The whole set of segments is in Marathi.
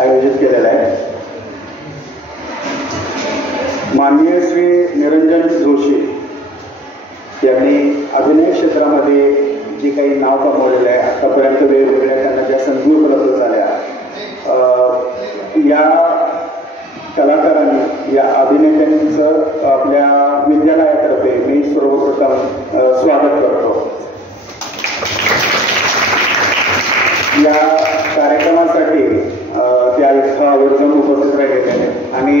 आयोजित केलेला आहे। माननीय श्री निरंजन जोशी यांनी अभिनय क्षेत्रामध्ये जी काही नाव कमवलेलं आहे, आतापर्यंत वेगवेगळ्या त्यांना ज्या संधी उपलब्ध झाल्या, या कलाकारांनी या अभिनेत्यांचं आपल्या विद्यालयातर्फे मी सर्वप्रथम स्वागत करतो। या कार्यक्रमासाठी त्या इथं आवर्जून उपस्थित राहिलेले आहेत आणि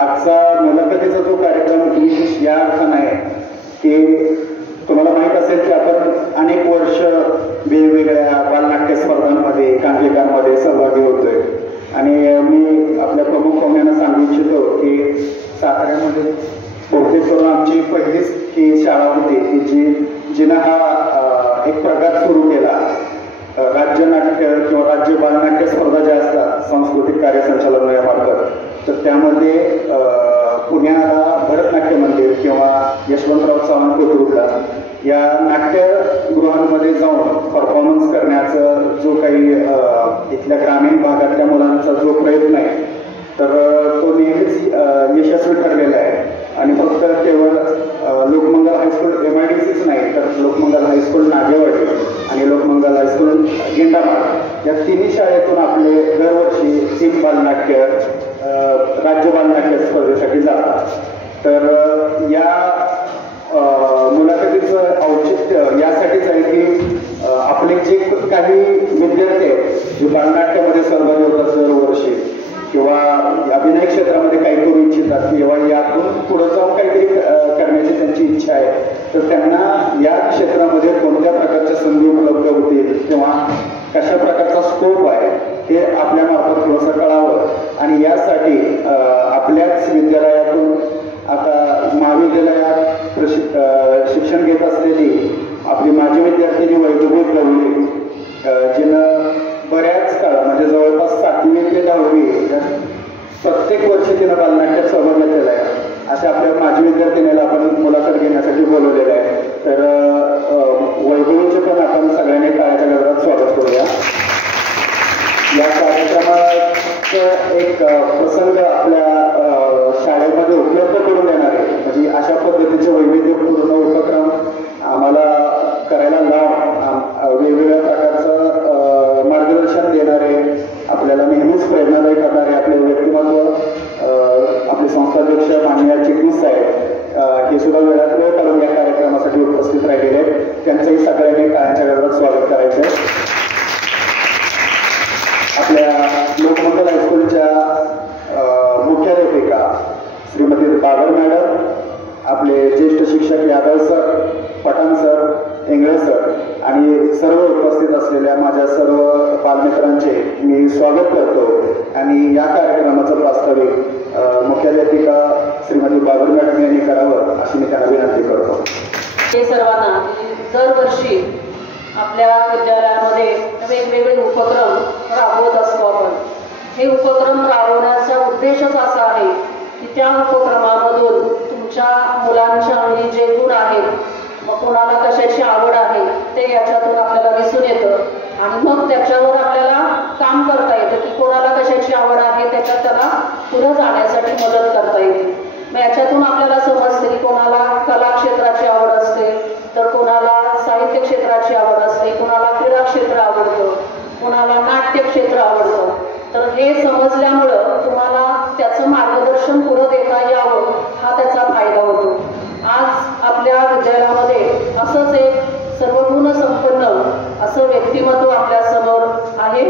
आजचा मुलाखतीचा जो कार्यक्रम विशेष या अर्थानं आहे की तुम्हाला माहीत असेल की आपण अनेक वर्ष वेगवेगळ्या बालनाट्य स्पर्धांमध्ये एकांकिकांमध्ये सहभागी होतोय आणि मी आपल्या प्रमुख पाहुण्यांना सांगू इच्छितो की साताऱ्यामध्ये बहुतेक करून आमची पहिलीच ही शाळा होती की जिनं हा एक प्रकार सुरू केला। राज्य नाट्य किंवा राज्य बालनाट्य स्पर्धा ज्या असतात सांस्कृतिक कार्य संचालनालयामार्फत, तर त्यामध्ये पुण्याला भरतनाट्य मंदिर किंवा यशवंतराव चव्हाण कोथरूडला या नाट्यगृहांमध्ये जाऊन परफॉर्मन्स करण्याचा जो काही इथल्या ग्रामीण भागातल्या मुलांचा जो प्रयत्न आहे तर तो नेहमीच यशस्वी ठरलेला आहे। आणि फक्त केवळ लोकमंगल हायस्कूल MIDCच नाही तर लोकमंगल हायस्कूल नागेवाडी आणि लोकमंगल हायस्कूल गेंडामाळ या तिन्ही शाळेतून आपले दरवर्षी 3 बालनाट्य राज्य बालनाट्य स्पर्धेसाठी जातात। तर या मुलाखतीचं औचित्य यासाठीच आहे की आपले जे काही विद्यार्थी आहेत जे बालनाट्यामध्ये सहभागी होतात दरवर्षी किंवा अभिनय क्षेत्रामध्ये काही करू इच्छितात किंवा यातून पुढे जाऊन काहीतरी करण्याची त्यांची इच्छा आहे, तर त्यांना या क्षेत्रामध्ये कोणत्या प्रकारच्या संधी उपलब्ध होतील किंवा कशा प्रकारचा स्कोप आहे हे आपल्यामार्फत थोडंसं कळावं आणि यासाठी आपल्याच विद्यालयातून आता महाविद्यालयात शिक्षण घेत असलेली आपली माजी विद्यार्थिनी वैभवी गवळी जिनं बऱ्याच काळ म्हणजे जवळपास 7वी ते 10वी प्रत्येक वर्षी तिनं बालनाट्यात सहभाग घेतलेला आहे, अशा आपल्या माजी विद्यार्थिनीला आपण मुलाखत घेण्यासाठी बोलवलेलं आहे। तर वैभवीचे पण आपण सगळ्यांनी टाळ्याच्या गजरात स्वागत करूया। या कार्यक्रमाचं एक प्रसंग आपल्या शाळेमध्ये उपलब्ध करून देणारे म्हणजे अशा पद्धतीचे वैविध्यपूर्ण उपक्रम आम्हाला करायला लावून वेगवेगळ्या प्रकारचं मार्गदर्शन देणारे, आपल्याला नेहमीच प्रेरणादायी करणारे आपले व्यक्तिमत्व आपले संस्थाध्यक्ष माननीय चिटणीस साहेब हे सुद्धा वेळात वेळ काढून या कार्यक्रमासाठी उपस्थित राहिलेले आहेत, त्यांचंही सगळ्यांनी टाळ्यांच्या गजरात स्वागत करायचं आहे। आपल्या लोकमंगल हायस्कूलच्या मुख्याध्यापिका श्रीमती बाबर मॅडम, आपले ज्येष्ठ शिक्षक Yadav sir, Pathan sir, Ingale sir आणि सर्व उपस्थित असलेल्या माझ्या सर्व बालमित्रांचे मी स्वागत करतो आणि या कार्यक्रमाचं प्रास्ताविक मुख्याध्यापिका श्रीमती बाबर मॅडम यांनी करावं अशी मी त्यांना विनंती करतो। हे सर्वांना दरवर्षी आपल्या विद्यालयामध्ये वेगवेगळे उपक्रम राबवत असतो आपण। हे उपक्रम राबवण्याचा उद्देशच असा आहे की त्या उपक्रमामधून तुमच्या मुलांच्या अंगी जे गुण आहेत, मग कोणाला कशाची आवड आहे ते याच्यातून आपल्याला दिसून येतं आणि मग त्याच्यावर आपल्याला काम करता येतं की कोणाला कशाची आवड आहे त्याच्यात त्याला पुढे जाण्यासाठी मदत करता येते। मग याच्यातून आपल्याला समजते की कोणाला कला क्षेत्राची आवड असते तर कोणाला साहित्य क्षेत्राची आवड असते, कोणाला क्रीडा क्षेत्र आवडतं, कोणाला नाट्य क्षेत्र आवडतं। तर हे समजल्यामुळं तुम्हाला त्याचं मार्गदर्शन पुढे देता यावं हा त्याचा फायदा होतो। आज आपल्या विद्यालयामध्ये असंच एक सर्वगुण संपन्न असं व्यक्तिमत्व आपल्या समोर आहे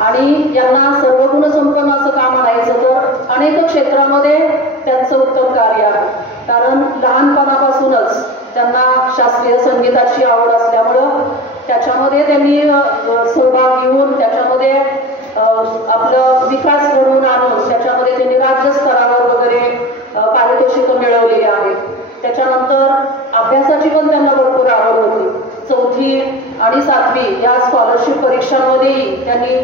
आणि यांना सर्वगुण संपन्न असं का म्हणायचं तर अनेक क्षेत्रामध्ये त्यांचं उत्तम कार्य आहे। कारण लहानपणापासूनच त्यांना शास्त्रीय संगीताची आवड असल्यामुळं त्याच्यामध्ये त्यांनी सहभाग घेऊन त्याच्यामध्ये आपलं विकास घडवून आणून त्याच्यामध्ये त्यांनी राज्यस्तरावर वगैरे पारितोषिकं मिळवलेली आहेत। त्याच्यानंतर अभ्यासाची पण त्यांना भरपूर आवड होती। 4थी आणि 7वी या स्कॉलरशिप परीक्षांमध्येही त्यांनी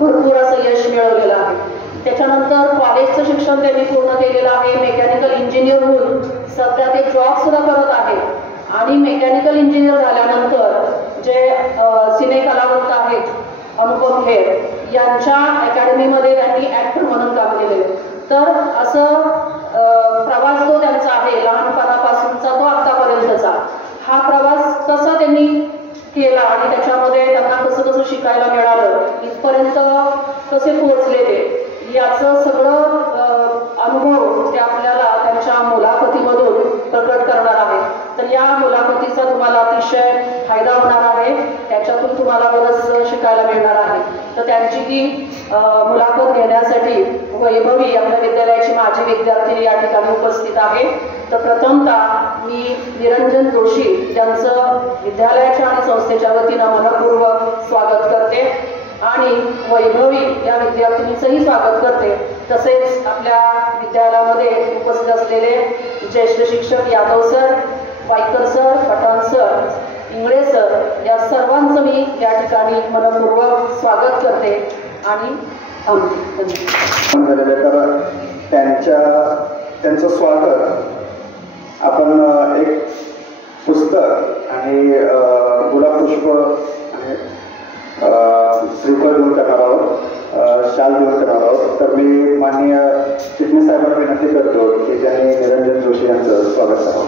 भरपूर असं यश मिळवलेलं आहे। त्याच्यानंतर कॉलेजचं शिक्षण त्यांनी पूर्ण केलेलं आहे। मेकॅनिकल इंजिनियर होऊन सध्या ते जॉब सुद्धा करत आहेत आणि मेकॅनिकल इंजिनियर झाल्यानंतर जे सिने कलावंत आहेत अनुपम खेर यांच्या अकॅडमीमध्ये त्यांनी ॲक्टर म्हणून काम केलेलं. तर असं प्रवास जो त्यांचा आहे लहानपणापासूनचा तो आत्तापर्यंतचा, हा प्रवास कसा त्यांनी केला आणि त्याच्यामध्ये त्यांना कसं कसं शिकायला मिळालं, इथपर्यंत कसे पोहोचले ते, याचं सगळं अनुभव ते आपल्याला त्यांच्या मुलाखतीमधून प्रकट करणार आहे. तर या मुलाखतीचा तुम्हाला अतिशय फायदा होणार आहे, त्याच्यातून तुम्हाला बरंच शिकायला मिळणार आहे. तर त्यांची ही मुलाखत घेण्यासाठी वैभवी आपल्या विद्यालयाची माजी विद्यार्थिनी या ठिकाणी उपस्थित आहे. तर प्रथमतः मी निरंजन जोशी यांचं विद्यालयाच्या आणि संस्थेच्या वतीनं मनपूर्वक स्वागत करते आणि वैभवी या विद्यार्थिनीचंही स्वागत करते. तसेच आपल्या विद्यालयामध्ये उपस्थित असलेले ज्येष्ठ शिक्षक Yadav sir, Waikar sir, Pathan sir, Ingale sir या सर्वांचं मी या ठिकाणी मनपूर्वक स्वागत करते आणि त्यांचं स्वागत आपण एक पुस्तक आणि गुलाबपुष्प आणि श्रीफळ घेऊन करणार आहोत, शाल घेऊन करणार आहोत. तर मी माननीय चिटणीस साहेबांना विनंती करतो की त्यांनी निरंजन जोशी यांचं स्वागत करावं.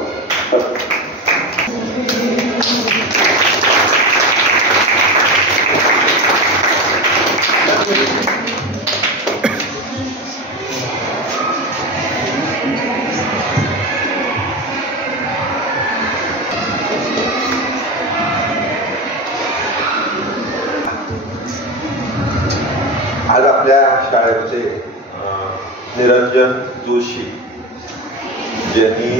आज आपल्या शाळेचे निरंजन जोशी ज्यांनी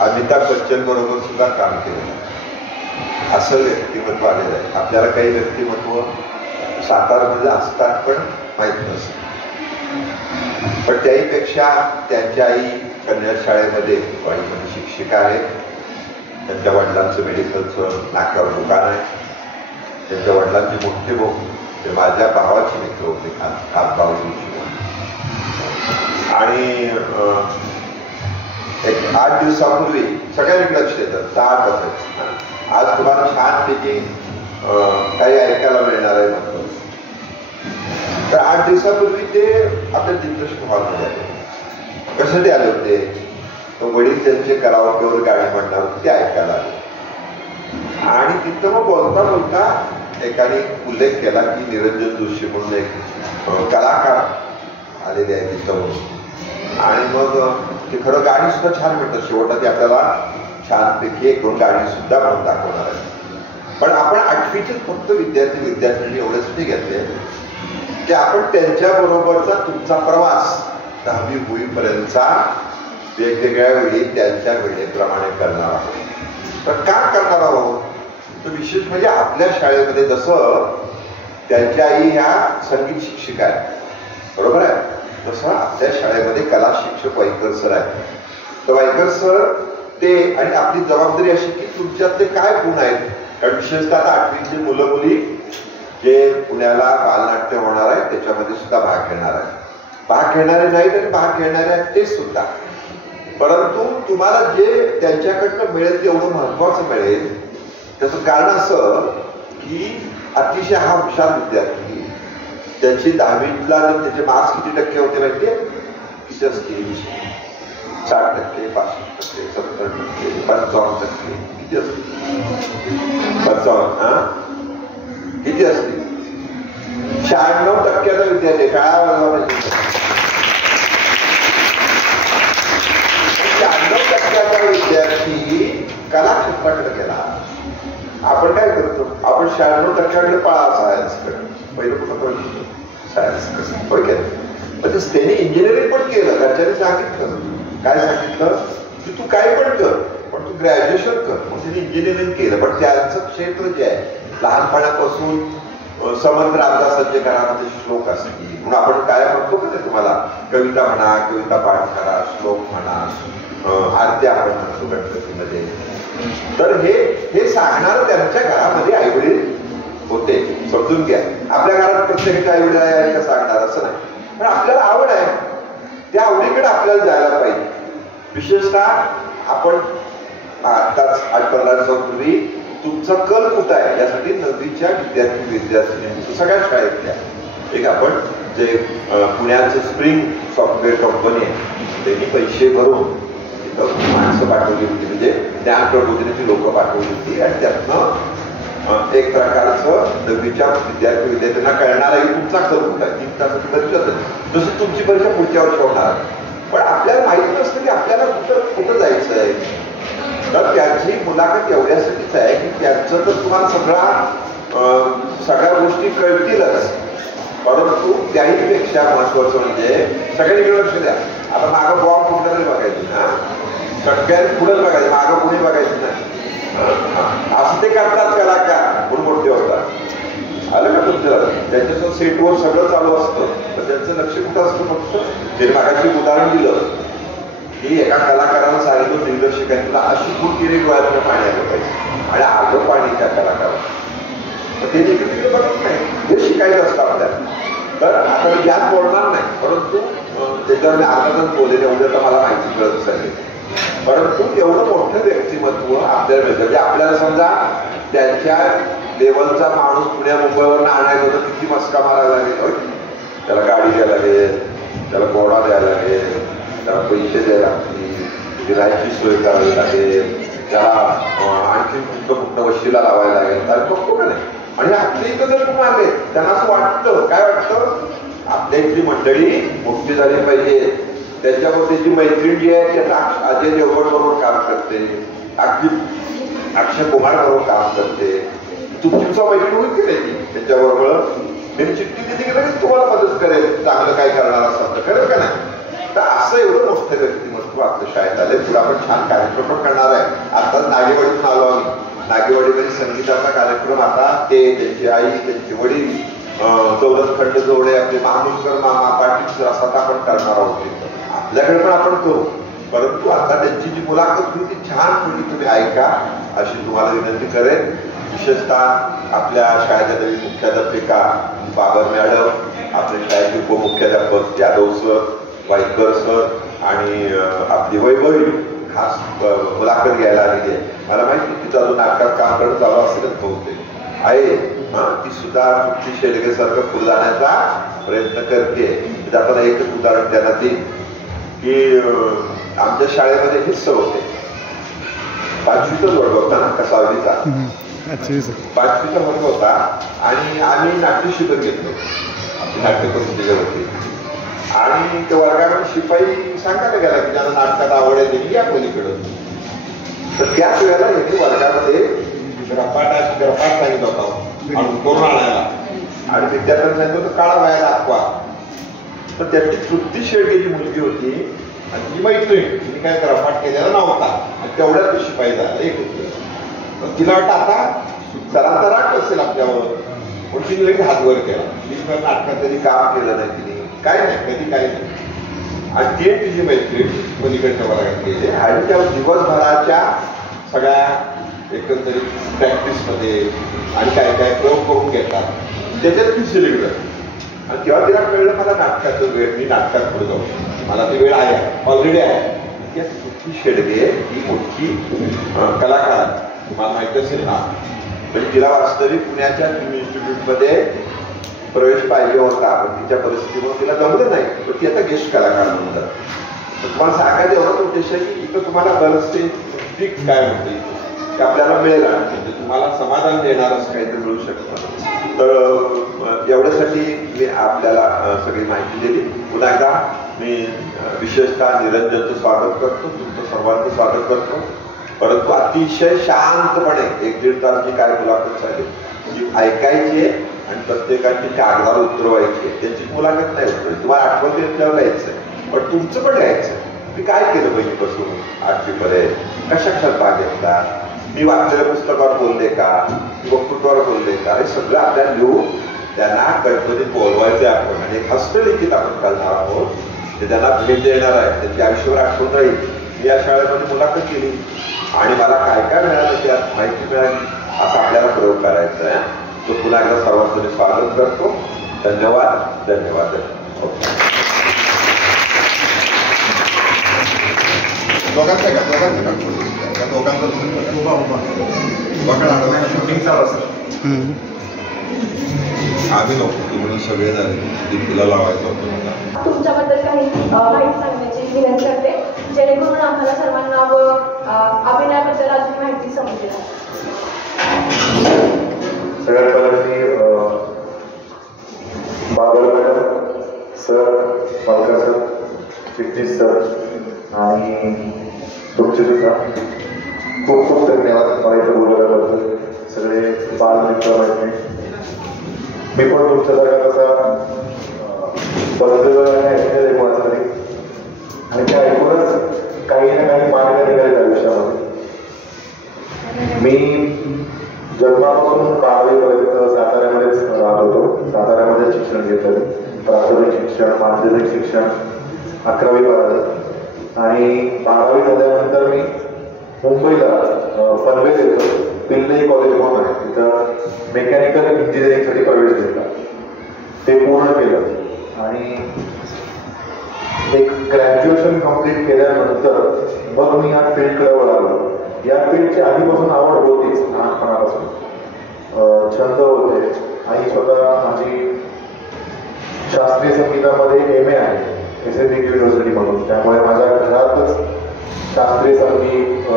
अमिताभ बच्चन बरोबर सुद्धा काम केलं असं व्यक्तिमत्व आलेलं आहे. आपल्याला काही व्यक्तिमत्व सातारमध्ये असतात पण माहीत नसतं. पण त्याहीपेक्षा त्यांच्या आई कन्या शाळेमध्ये वाईमध्ये शिक्षिका आहेत. त्यांच्या वडिलांचं मेडिकलचं नाक्यावर दुकान आहे. त्यांच्या वडिलांचे मोठे भाऊ ते माझ्या भावाचे मित्र होते, भाऊ आणि एक 8 दिवसापूर्वी सगळ्यांनी लक्ष देतात 10 बसायचं. आज तुम्हाला छानपैकी काही ऐकायला मिळणार आहे म्हणतो. तर 8 दिवसापूर्वी ते आपल्या दिग्दर्शक हॉलमध्ये आले. कशासाठी आले होते? तर वडील त्यांचे करावकेवर गाणी म्हणणार होते, ते ऐकायला आले. आणि तिथं मग बोलता बोलता एकाने उल्लेख केला की निरंजन जोशी म्हणून एक कलाकार आलेले आहे तिथं. आणि मग ते खरं गाणी सुद्धा छान म्हणतात. शेवटात ते आपल्याला छानपैकी 1-2 गाणी सुद्धा म्हणून दाखवणार आहे. पण आपण 8वीचे फक्त विद्यार्थ्यांनी एवढ्यासाठी घेतले की आपण त्यांच्याबरोबरचा तुमचा प्रवास 10वी होईपर्यंतचा वेगवेगळ्या वेळी त्यांच्या वेळेप्रमाणे करणार आहोत. तर का करणार आहोत? तर विशेष म्हणजे आपल्या शाळेमध्ये जसं त्यांच्या आई ह्या संगीत शिक्षिका आहेत, बरोबर आहे, तसं आपल्या शाळेमध्ये कला शिक्षक वाईकर सर आहेत. तर वाईकर सर ते आणि आपली जबाबदारी अशी की तुमच्यातले काय गुण आहेत. कारण विशेषतः आता 8वीतली मुलं मुली जे पुण्याला बालनाट्य होणार आहे त्याच्यामध्ये सुद्धा भाग घेणार आहे. भाग घेणारे नाहीत आणि भाग घेणारे आहेत ते सुद्धा. परंतु तुम्हाला जे त्यांच्याकडनं मिळेल ते एवढं महत्वाचं मिळेल. त्याचं कारण असं की अतिशय हा हुशार विद्यार्थी, त्याची 10वीला त्याचे मार्क्स किती टक्के होते माहितीये? किती असतील? 60%, 65%, 70%, 55%, किती असतील? 55, किती असतील? 96% विद्यार्थी शाळा 96% विद्यार्थी कला क्षेत्राकडे गेला. आपण काय करतो? आपण 96% पळा सायन्सकडे. पहिलं कुठं पळतो? सायन्स कसं थोडक्यात. म्हणजे त्यांनी इंजिनिअरिंग पण केलं. घरच्यांनी सांगितलं, काय सांगितलं की तू काय पण कर पण तू ग्रॅज्युएशन कर. मग त्यांनी इंजिनिअरिंग केलं. पण त्यांचं क्षेत्र जे आहे लहानपणापासून समर्थ रामदासांच्या घरामध्ये श्लोक असतील म्हणून आपण काय म्हणतो का ते तुम्हाला कविता म्हणा, कविता पाठ करा, श्लोक म्हणा, आरत्या आपण म्हणतो गणपतीमध्ये. तर हे सांगणार त्यांच्या घरामध्ये आईवडील होते. समजून घ्या. आपल्या घरात प्रत्येक आईवडील आहे का सांगणार असं नाही. पण आपल्याला आवड आहे, त्या आवडीकडे आपल्याला जायला पाहिजे. विशेषतः आपण आताच 8-15 दिवसापूर्वी तुमचा कल कुठं आहे यासाठी नदीच्या विद्यार्थी सगळ्या शाळेतल्या एक आपण जे पुण्याचं स्प्रिंग सॉफ्टवेअर कंपनी आहे त्यांनी पैसे भरून तिथं माणसं पाठवली होती, म्हणजे ज्ञान प्रबोधिनीची लोक पाठवली होती आणि त्यातनं एक प्रकारचं नदीच्या विद्यार्थ्यांना कळणार आहे की तुमचा कल कुठं आहे. 3 तासाची परीक्षा होती, जसं तुमची परीक्षा पुढच्या वर्षी होणार, पण आपल्याला माहित नसतं की आपल्याला कुठं जायचं आहे. तर त्याची मुलाखत एवढ्यासाठीच आहे की त्याचं तर तुम्हाला सगळ्या गोष्टी कळतीलच, परंतु त्याहीपेक्षा महत्वाचं म्हणजे सगळ्यांनी लक्ष द्या. आता मागं बॉम्ब कुठलं तरी बघायचं ना, सगळ्यांनी पुढेच बघायचं, मागं पुढे बघायचं नाही. असं ते करतात कलाकार म्हणून मोठे होतात. आलं का तुमच्याला? त्यांच्या सेटवर सगळं चालू असतं, तर त्यांचं लक्ष कुठं असतं? फक्त ते मागाशी उदाहरण दिलं की एका कलाकाराला सांगितलं दिग्दर्शकांनी तुला अशी खूप केली डोळ्यातलं पाणी आलं पाहिजे आणि आलं पाणी त्या कलाकाराला, तर ते तिकडे बघत नाही. हे शिकायचं असतं आपल्याला. तर आता मी यात बोलणार नाही, परंतु त्याच्यावर मी अर्धाच बोलेल एवढं तर मला माहिती कळत झाली. परंतु एवढं मोठं व्यक्तिमत्व आपल्याला मिळतं, म्हणजे आपल्याला समजा त्यांच्या लेवलचा माणूस पुण्या मुंबईवरून आणायचं होतं, किती मस्का मारायला लागेल, त्याला गाडी द्यायला लागेल, त्याला घोडा द्यायला लागेल, त्याला पैसे द्यायला लागतील, राहायची सोय करावी लागेल, त्याला आणखी कुठं वशिला लावायला लागेल. तर बघतो का नाही? आणि आपल्या इथं जर तुम्ही आले त्यांना असं वाटतं, काय वाटतं, आपल्या इथली मंडळी मोठी झाली पाहिजे, त्याच्यावर त्याची मैत्रीण जी आहे त्याचा अजय देवगण बरोबर काम करते, अगदी अक्षय कुमार बरोबर काम करते, तुमचा मैत्रीण होईल की नाही त्याच्याबरोबर? मी चिठ्ठी दिली की लगेच तुम्हाला मदत करेल, चांगलं काय करणार असं करेल का नाही? तर असं एवढं मोठं व्यक्तिमत्व आपल्या शाळेत आले. पुढे आपण छान कार्यक्रम पण करणार आहे. आता नागेवाडीतून आलो आम्ही. नागेवाडीमध्ये संगीताचा कार्यक्रम आता ते त्यांची आई, त्यांचे वडील, दौलत खंड जोडे, आपले मामुलकर मामा पाटील असा आपण करणार आहोत. आपल्याकडे पण आपण करू, परंतु आता त्यांची जी मुलाखत होती ती छानपैकी तुम्ही ऐका अशी तुम्हाला विनंती करेन. विशेषतः आपल्या शाळेच्या नवीन मुख्याध्यापिका बाबर मॅडम, आपल्या शाळेचे उपमुख्याध्यापक यादव सर, वाईकर सर आणि आपली वैभवी खास मुलाखत घ्यायला आलेली आहे. मला माहिती तिचं अजून नाटकात काम करणं चालू असेलच बहुतेक आहे. ती सुद्धा तुमची शेडगेसारखं पुढे जाण्याचा प्रयत्न करते. आपण एकच उदाहरण त्यांना देईन की आमच्या शाळेमध्ये हिस्सा होते 5वीचाच वर्ग होता ना, का 6वीचा? 5वीचा वर्ग होता आणि आम्ही नाट्य शिकत घेतलो. आपली नाट्यपरिषद होती आणि त्या वर्गामध्ये शिपाई सांगायला गेला की ज्यांना नाटकात आवड आहे त्यांनी या पलीकडं. तर त्याच वेळेला यांनी वर्गामध्ये ग्रपाट सांगितलं होता आणि करून आणायला, आणि विद्यार्थ्यांनी सांगितलं होतं काळा व्हायला दाखवा. तर त्याची तृप्ती शेळकेची मुलगी होती आणि ती मैत्रीण, तिने काय ग्रपाट केलेला नव्हता आणि तेवढ्यात तो शिपाई झाला एक होती. तिला वाटतं आता सरांचा राग असेल आपल्यावर, पण तिने लगेच हात वर केला. तिने नाटकात कधी काम केलं नाही, तिने काय नाही, कधी काय नाही. आणि ते तिची मैत्रीण पलीकडच्या वर्गात गेले आणि त्या दिवसभराच्या सगळ्या एकंदरीत प्रॅक्टिसमध्ये आणि काय काय प्रयोग करून घेतात, त्याच्यात ती सिलेक्ट झाली. आणि तेव्हा तिला कळलं मला नाटकाचं वेळ, मी नाटकात पुढे जाऊ, मला ती वेळ आहे, ऑलरेडी आहे. त्या तृप्ती शेडगे ही मोठी कलाकार, तुम्हाला माहिती असेल ना, म्हणजे तिला वास्तविक पुण्याच्या फिल्म इन्स्टिट्यूटमध्ये प्रवेश पाहिजे होता, पण तिच्या परिस्थितीमुळे तिला जमलं नाही. पण ती आता गेस्ट कलाकार म्हणून जात. तुम्हाला सांगायचं एवढाच उद्देश आहे की इथं तुम्हाला बरंचसे पीक काय म्हणते की आपल्याला मिळेल, म्हणजे तुम्हाला समाधान देणारच काहीतरी मिळू शकतं. तर एवढ्यासाठी मी आपल्याला सगळी माहिती दिली. पुन्हा एकदा मी विशेषतः निरंजनचं स्वागत करतो, तुमचं सर्वांचं स्वागत करतो. परंतु अतिशय शांतपणे 1-1.5 तास जी काय मुलाखत झाली जी ऐकायची आणि प्रत्येकाची कागदावर उतरवायची, त्यांची मुलाखत नाही उतरवायची. तुम्हाला आठवण घेतल्यावर लिहायचंय, पण तुमचं पण लिहायचं. मी काय केलं पहिलीपासून 8वी पर्यंत, कशा भाग घेतला, मी वाचलेल्या पुस्तकावर बोलले का, वक्तृत्वावर बोलले का, हे सगळं आपल्याला लिहून त्यांना गणपतीत बोलवायचं आहे आपण. आणि हस्तलिखित आपण करणार आहोत, ते त्यांना भेट देणार आहे, त्यांची आयुष्यावर आठवण राहील. मी या शाळेमध्ये मुलाखत केली आणि मला काय काय मिळालं त्यात माहिती मिळाली, असा आपल्याला प्रयोग करायचा आहे. तो पुन्हा एकदा सर्वांचं मी स्वागत करतो. धन्यवाद धन्यवाद. दोघांचं लोकांचा तुम्ही उभा करा शूटिंग चालू असतं आम्ही नको म्हणून सगळे झाले दीपीला लावायचं होतं मला तुमच्याबद्दल काही माहिती सांगण्याची विनंती करते जेणेकरून आम्हाला सर्वांना व अभिनयाबद्दल अजून माहिती समजेल. सगळ्यात पहिल्यांदा Babar madam sir Palkar sir Chitnis sir आणि तुमचे सुद्धा खूप खूप धन्यवाद मला इथं बोलवल्याबद्दल. सगळे बालमित्र मैत्रिणी मी पण तुमच्यासारखा कसा बसलेलो आहे कोणाचा तरी आणि ते ऐकूनच काही ना काही मार्ग निघाले आयुष्यामध्ये. मी जन्मापासून 12वीपर्यंत साताऱ्यामध्येच राहत होतो. साताऱ्यामध्ये शिक्षण घेतलं प्राथमिक शिक्षण माध्यमिक शिक्षण 11वी 12वी आणि 12वी झाल्यानंतर मी मुंबईला पनवेल येतो पिल्लई कॉलेज म्हणून आहे तिथं मेकॅनिकल इंजिनिअरिंगसाठी प्रवेश घेतला. ते पूर्ण केलं आणि एक ग्रॅज्युएशन कंप्लीट केल्यानंतर मग मी या फील्डकडे वळालो. या फील्डची आधीपासून आवड होतीच लहानपणापासून छंद होते. आई स्वतः माझी शास्त्रीय संगीतामध्ये MA आहे SNDT युनिव्हर्सिटी म्हणून. त्यामुळे माझ्या घरातच शास्त्रीय संगीत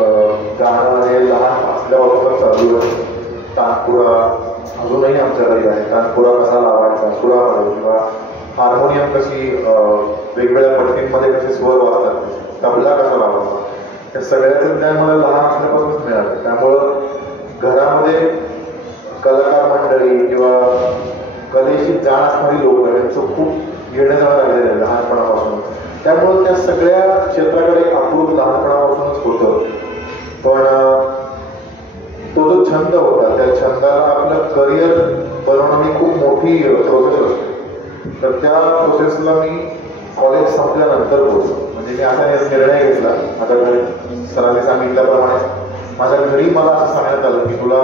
गाणं हे लहान असल्यापासूनच चालू आहे. तानपुरा अजूनही आमच्या घरी आहे. तानपुरा कसा लावायचा सुरामध्ये किंवा हार्मोनियम कशी वेगवेगळ्या पट्टींमध्ये कसे स्वर वाजतात तबला कसा लावायचा या सगळ्याचं ज्ञान मला लहान असल्यापासूनच मिळालं. त्यामुळं घरामध्ये कलाकार मंडळी किंवा कलेशी जाण असणारी लोक यांचं खूप येणं जाणं लागलेलं आहे लहानपणापासून. त्यामुळं त्या सगळ्या क्षेत्राकडे आपूर्त लहानपणापासूनच होतं. पण तो जो छंद होता त्या छंदाला आपलं करिअर बनवणं ही खूप मोठी प्रोसेस असते. तर त्या प्रोसेसला मी कॉलेज संपल्यानंतर पोहोचलो. म्हणजे मी असा निर्णय घेतला माझ्या घरी सरांनी सांगितल्याप्रमाणे माझ्या घरी मला असं सांगण्यात आलं की तुला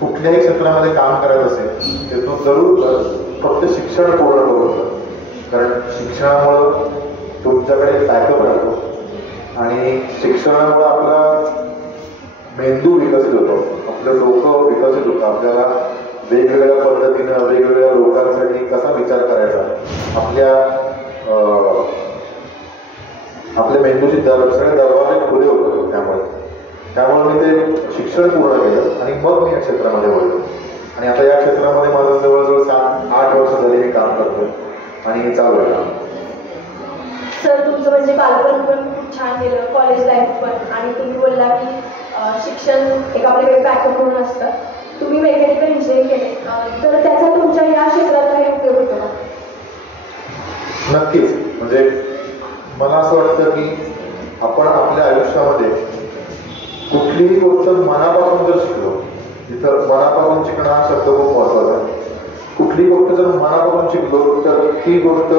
कुठल्याही क्षेत्रामध्ये काम करायचं असेल तर तू जरूर कर फक्त शिक्षण पूर्ण करू कर. कारण शिक्षणामुळं तुमच्याकडे बॅकअप राहतो आणि शिक्षणामुळे आपला मेंदू विकसित होतो आपलं डोकं विकसित होतं. आपल्याला वेगवेगळ्या पद्धतीनं वेगवेगळ्या लोकांसाठी कसा विचार करायचा आपल्या मेंदूची सगळे दरवाजे खुले होते. त्यामुळे मी ते शिक्षण पूर्ण केलं आणि मग मी या क्षेत्रामध्ये वळलो आणि आता या क्षेत्रामध्ये माझं जवळजवळ 7-8 वर्ष झाली मी काम करतोय आणि चालू आहे. सर तुमचं म्हणजे बालपण पण खूप छान गेलं कॉलेज लाईफ पण आणि तुम्ही बोलला की शिक्षण एक आपल्याकडे बॅकअप म्हणून असतं. तुम्ही मेकॅनिकल इंजिनिअरिंग केले तर त्याचा तुमच्या या क्षेत्रात काही उपयोग होतो का? नक्कीच. म्हणजे मला असं वाटतं की आपण आपल्या आयुष्यामध्ये कुठलीही गोष्ट मनापासून जर शिकलो तिथं मनापासून शिकणं हा शब्द खूप महत्वाचा आहे. कुठलीही गोष्ट जर मनापासून शिकलो तर ती गोष्ट